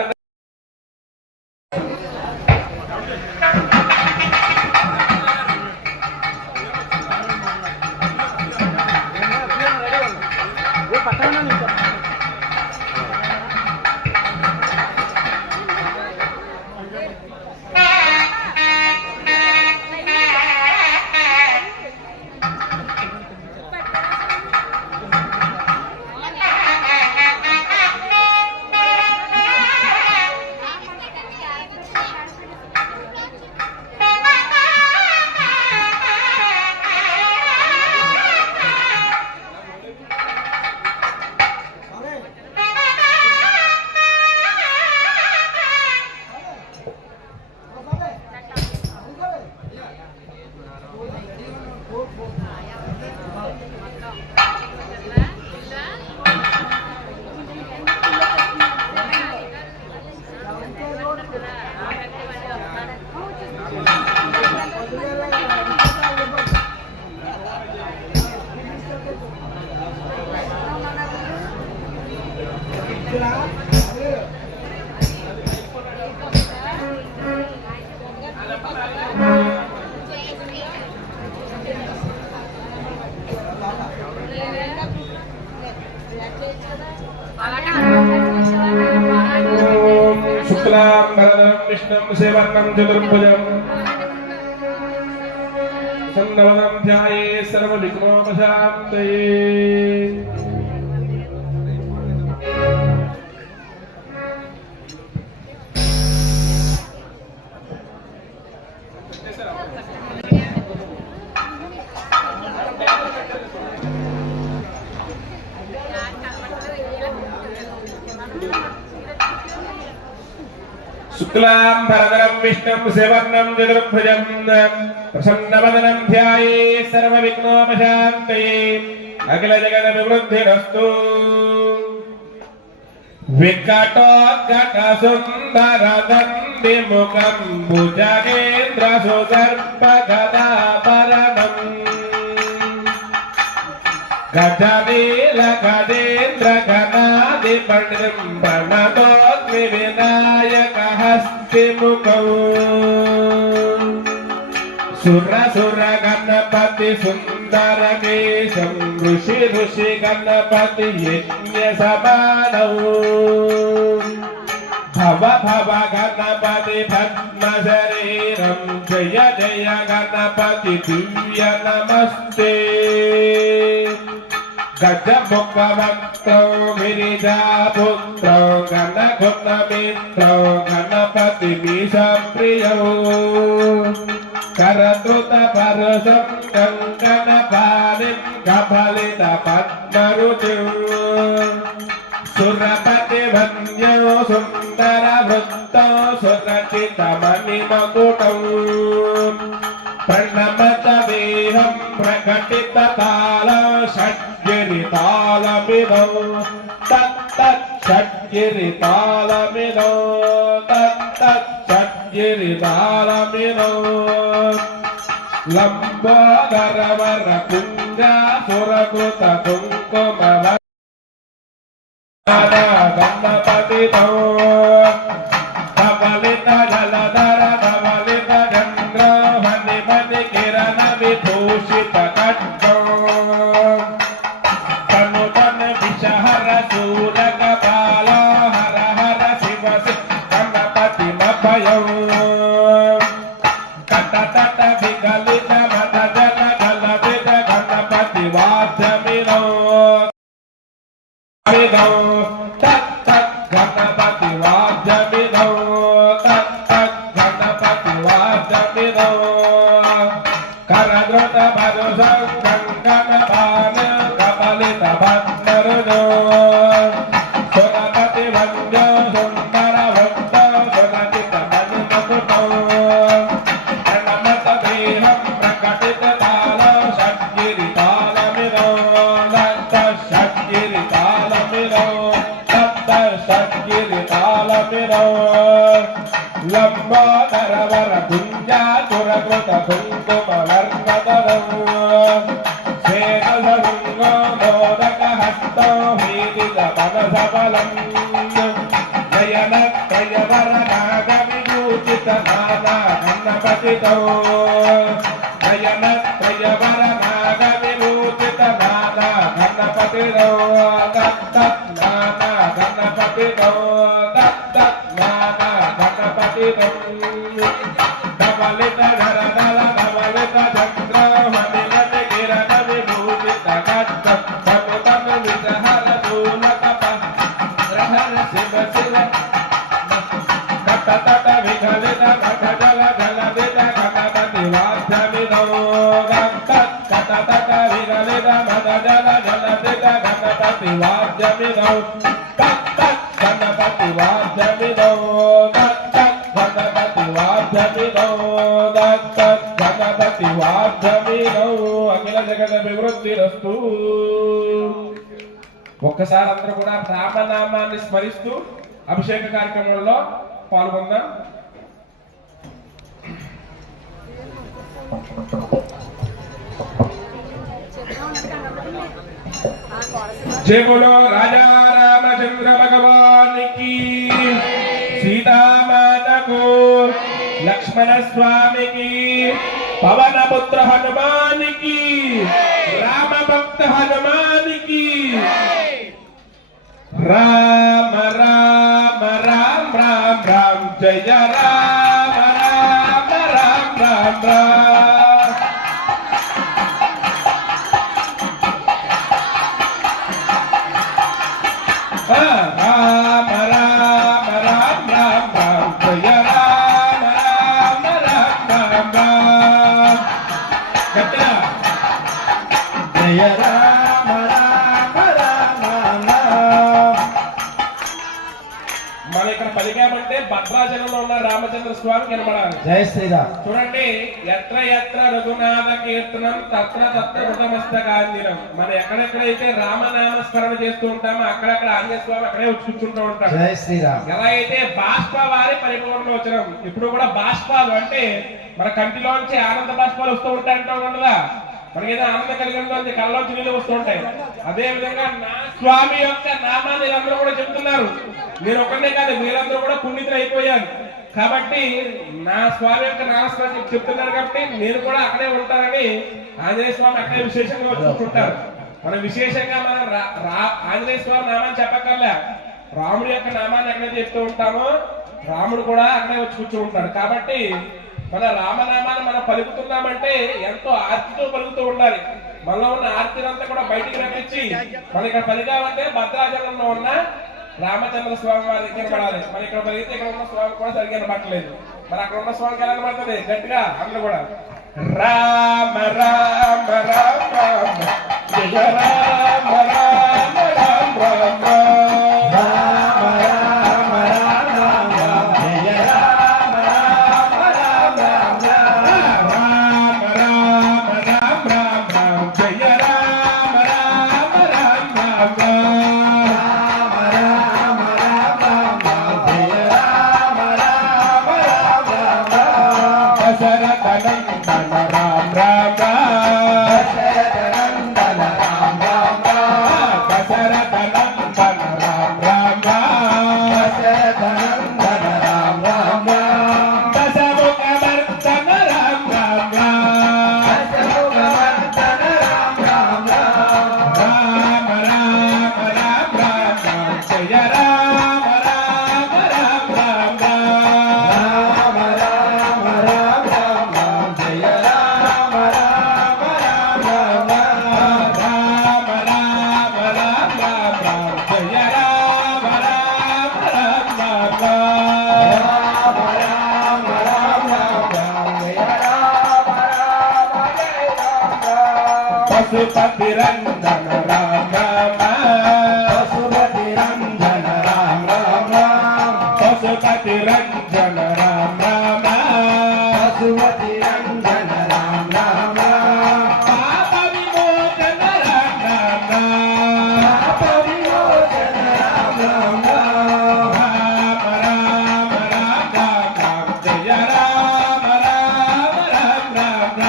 విష్ణు సేవర్ణం చతుర్భుజం సన్నవనం ధ్యాయే సర్వవిఘ్నోపశాంతయే. శుక్లాం భరధరం విష్ణుం శివర్ణం చతుర్భుజం ప్రసన్నవదనం ధ్యాయే సర్వవిఘ్నోపశాంతయే. అఖిల జగద వివృద్ధిరస్తు. వికటోద్ఘట సుందర దండిముఖం భుజగేంద్ర సుసర్పగదాభరణం గజనీల గజేంద్ర గణాధిపతిం ప్రణతోస్మి వినాయక హస్తిముఖం. సుర సుర గణపతి సుందర కేశం ఋషి ఋషి గణపతి యజ్ఞ సమానౌ. భవ భవ గణపతి పద్మ శరీరం జయ జయ గణపతి దివ్య నమస్తే. గజముఖవక్త్రౌ విరిజాపుత్రౌ గణగుణమిత్రౌ గణపతి మీశప్రియౌ. కరతృత పరసం కంకణపాణిం కఫలిత పద్మరుచిం. సురపతి వన్యో సుందర వృత్తౌ సురచిత మణిమకుటౌ. ప్రణమత దేహం ప్రకటిత తాళ షడ్గిరి తాళమిదౌ. తత్తత్ షడ్గిరి తాళమిదౌ. తత్తత్ షడ్గిరి తాళమిదౌ. లంబోదరవర కుంజాసురకృత కుంకుమ గణపతితో ధవలిత జలధర ధవలిత చంద్ర మణి మణి కిరణ విభూషిత ఖడ్గో తను తను విషహర శూలక పాల హర హర శివ గణపతి మభయం కట తట విగలిత మద జల గలవిత గణపతి వాద్యమినో తత్ గణపతి వాద్యమినో తత్ గణపతి వాద్యమినో కరద్రుత భరుషం కంకణ బాణ కమలిత భద్రరుజో సురపతి వంద్య సుందర వంద సురచిత మణిమకుటో ప్రణమత దేహం ప్రకటిత తాళ షడ్గిరి తాళమినో దత్త షడ్గిరి తాళమినో దత్త షడ్గిరి తాళమినో లంబోదరవర కుంజాసురకృత కుంకుమ వర్ణధరో శ్వేతశృంగో మోదక హస్తో వీదిత మనసబలం నయన త్రయవర నాగ విభూషిత నానా గణపతితో నయన త్రయవర నాగ విభూషిత నానా గణపతితో దత్త నానా గణపతితో దత్త నానా గణపతితో ధవలిత ధర ధర ధవలిత చంద్ర మణి మణి కిరణ విభూషిత ఖడ్గ తను తను విషహర శూలక హర శివ శివ కట తట విగలిత కట జల జలదిత గణపతి వాద్యమినో తత్ కట తట విగలిత మద జల జలదిత గణపతి వాద్యమినో తత్ గణపతి వాద్యమినో తత్ గణపతి వాద్యమినో తత్ గణపతి వాద్యమినో అఖిల జగత వివృద్ధిరస్తు. ఒక్కసారి అందరూ కూడా రామనామాన్ని స్మరిస్తూ అభిషేక కార్యక్రమంలో పాల్గొందాం. జై బోలో రాజా రామచంద్ర భగవాన్ కి, సీతామాతకు, లక్ష్మణ స్వామికి, పవన పుత్ర హనుమానికి, రామ భక్త హనుమానికి. రామ రామ రామ రామ రామ జయ రామ రామ రామ రామ రామ. రామ రామ రామ రామ రామ జయ రామ రామ రామ రామ రామ. గట్టిగా జయ రామ రామ రామ రామ. మనం ఇక్కడ పలికామంటే భద్రాచలంలో ఉన్న రామచంద్ర స్వామి కనబడాలి. జై శ్రీరామ్. చూడండి, ఎత్ర ఎత్ర రఘునాథ కీర్తనం తత్ర తత్ర కృతమస్తకాంజనం. మనం ఎక్కడెక్కడైతే రామనామస్మరణ చేస్తూ ఉంటామో అక్కడక్కడ ఆంజనేయ స్వామి అక్కడే వచ్చి కూర్చుంటూ ఉంటాడు. జై శ్రీరామ్. ఎలా అయితే బాష్ప వారి పరిపూర్ణ వచనం, ఇప్పుడు కూడా బాష్పాలు అంటే మన కంటిలోంచి ఆనంద బాష్పాలు వస్తూ ఉంటాయి అంటాం కదా, మనకి ఏదో ఆనందం కలిగిన కళ్ళలోంచి నీళ్ళు వస్తూ ఉంటాయి. అదే విధంగా నా స్వామి యొక్క నామాన్ని వీళ్ళందరూ కూడా చెప్తున్నారు. నేను ఒకనే కాదు, మీరందరూ కూడా పుణ్యతులు అయిపోయారు. కాబట్టి నా స్వామి యొక్క నామస్మరణ చెప్తున్నారు కాబట్టి నేను కూడా అక్కడే ఉంటానని ఆంజనేయ స్వామి అక్కడే విశేషంగా వచ్చుకుంటారు. మనం విశేషంగా మనం ఆంజనేయ స్వామి నామాన్ని చెప్పక్కర్లే, రాముడి యొక్క నామాన్ని ఎక్కడైతే చెప్తూ ఉంటామో రాముడు కూడా అక్కడే వచ్చి కూర్చుంటాడు. కాబట్టి మన రామనామాన్ని మనం పలుకుతున్నామంటే ఎంతో ఆర్తితో పలుకుతూ ఉండాలి. మనలో ఉన్న ఆర్తినంతా కూడా బయటికి రప్పించి మనం ఇక్కడ పలికామంటే భద్రాచలంలో ఉన్న రామచంద్ర స్వామి వారి దగ్గర పడాలి. మన ఇక్కడ పలిగితే ఇక్కడ ఉన్న స్వామి కూడా సరిగ్గా పట్టలేదు. మరి అక్కడ ఉన్న స్వామికి ఎలా పడుతుంది గట్టిగా అందరూ కూడా రామ రామ రామ రామ జయ రామ రామ రామ రామ రామ రామ రామ రామ జయ రామ రామ రామ రామ రామ రామ రామ రామ జయ రామ రామ రామ రామ దశరథ నందన రామ పశుపతి రంజన రామ రామ పశుపతి రంజన రామ రామ పశుపతి రంజన రామ రామ పశుపతి రంజన రామ రామ పాప విమోచన రామ రామ పాప విమోచన రామ రామ రామ రామ రామ రామ జయ రామ రామ రామ రామ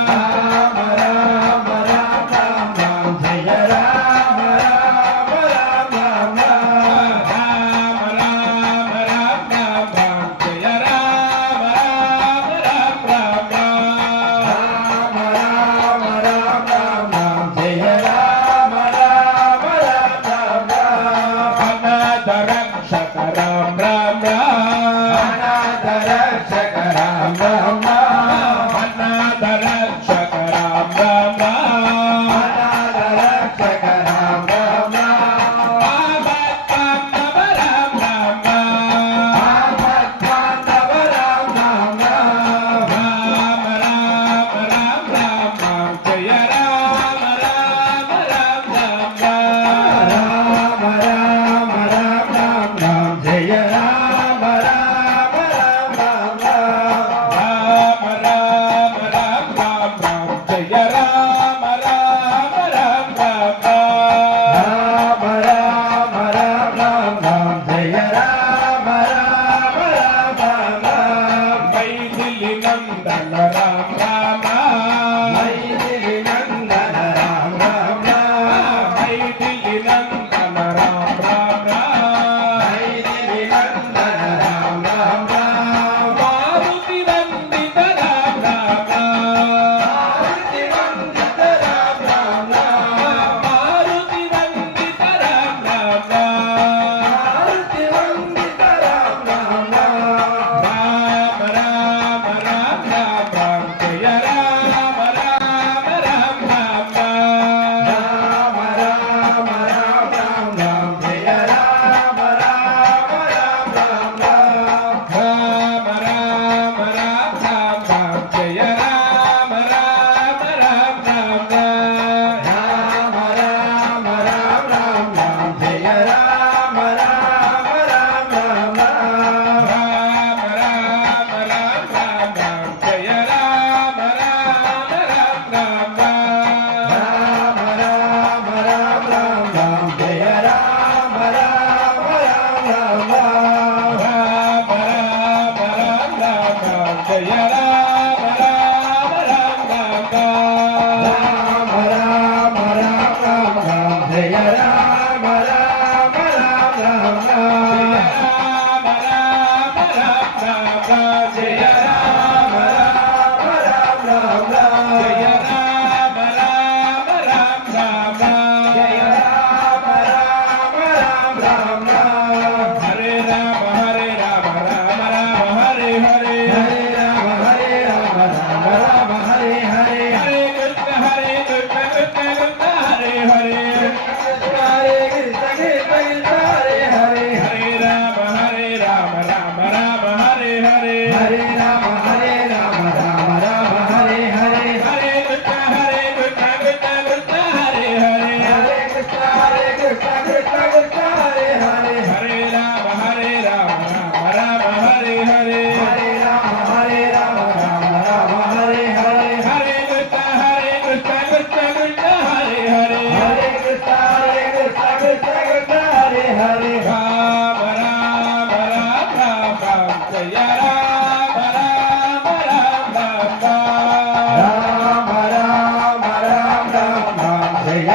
రామ రామ రామ రామ జయ రామ రామ రామ రామ రామ రామ రామ రామ జయ రామ రామ రామ రామ రామ రామ రామ రామ జయ రామ రామ రామ రామ అనాథ రక్షక రామ రామ అనాథ రక్షక రామ రామ అనాథ రక్షక రామ రామ అనాథ రక్షక రామ రామ ఆపత్తాండవ రామ రామ ఆపత్తాండవ రామ రామ రామ రామ రామ రామ జయ రామ రామ రామ రామ రామ రామ రామ రామ జయ రామ రామ రామ రామ రామ రామ రామ రామ జయ రామ రామ రామ రామ రామ రామ రామ రామ జయ రామ రామ రామ రామ మైథిలి నందన రామ రామ మైథిలి నందన రామ రామ మైథిలి నందన రామ రామ మైథిలి నందన రామ రామ మారుతి వందిత రామ రామ మారుతి వందిత రామ రామ మారుతి వందిత రామ రామ మారుతి వందిత రామ రామ రామ రామ రామ రామ జయ రామ రామ రామ రామ రామ రామ రామ రామ జయ రామ రామ రామ రామ రామ రామ రామ రామ జయ రామ రామ రామ రామ రామ రామ రామ రామ జయ రామ రామ రామ రామ రామ రామ రామ రామ జయ రామ రామ రామ రామ రామ రామ రామ రామ జయ రామ రామ రామ రామ రామ రామ రామ రామ జయ రామ రామ రామ రామ రామ రామ రామ రామ జయ రామ రామ రామ రామ రామ రామ రామ రామ జయ రామ రామ రామ రామ జయ రామ రామ రామ రామ జయ రామ రామ రామ రామ హరే రామ హరే రామ రామ రామ హరే హరే హరే రామ హరే రామ రామ రామ హరే హరే హరే కృష్ణ కృష్ణ కృష్ణ హరే హరే హరే కృష్ణ కృష్ణ కృష్ణ హరే హరే హరే రామ రామ రామ హరే హరే హరే రామ రామ రామ హరే హరే హరే కృష్ణ కృష్ణ కృష్ణ హరే హరే హరే కృష్ణ కృష్ణ కృష్ణ హరే హరే హరే రామ రామ రామ హరే హరే హరే రామ రామ రామ హరే హరే హరే కృష్ణ కృష్ణ కృష్ణ హరే హరే హరే కృష్ణ కృష్ణ కృష్ణ హరే హరే రామ రామ రామ రామ జయ రామ రామ రామ రామ రామ రామ రామ రామ జయ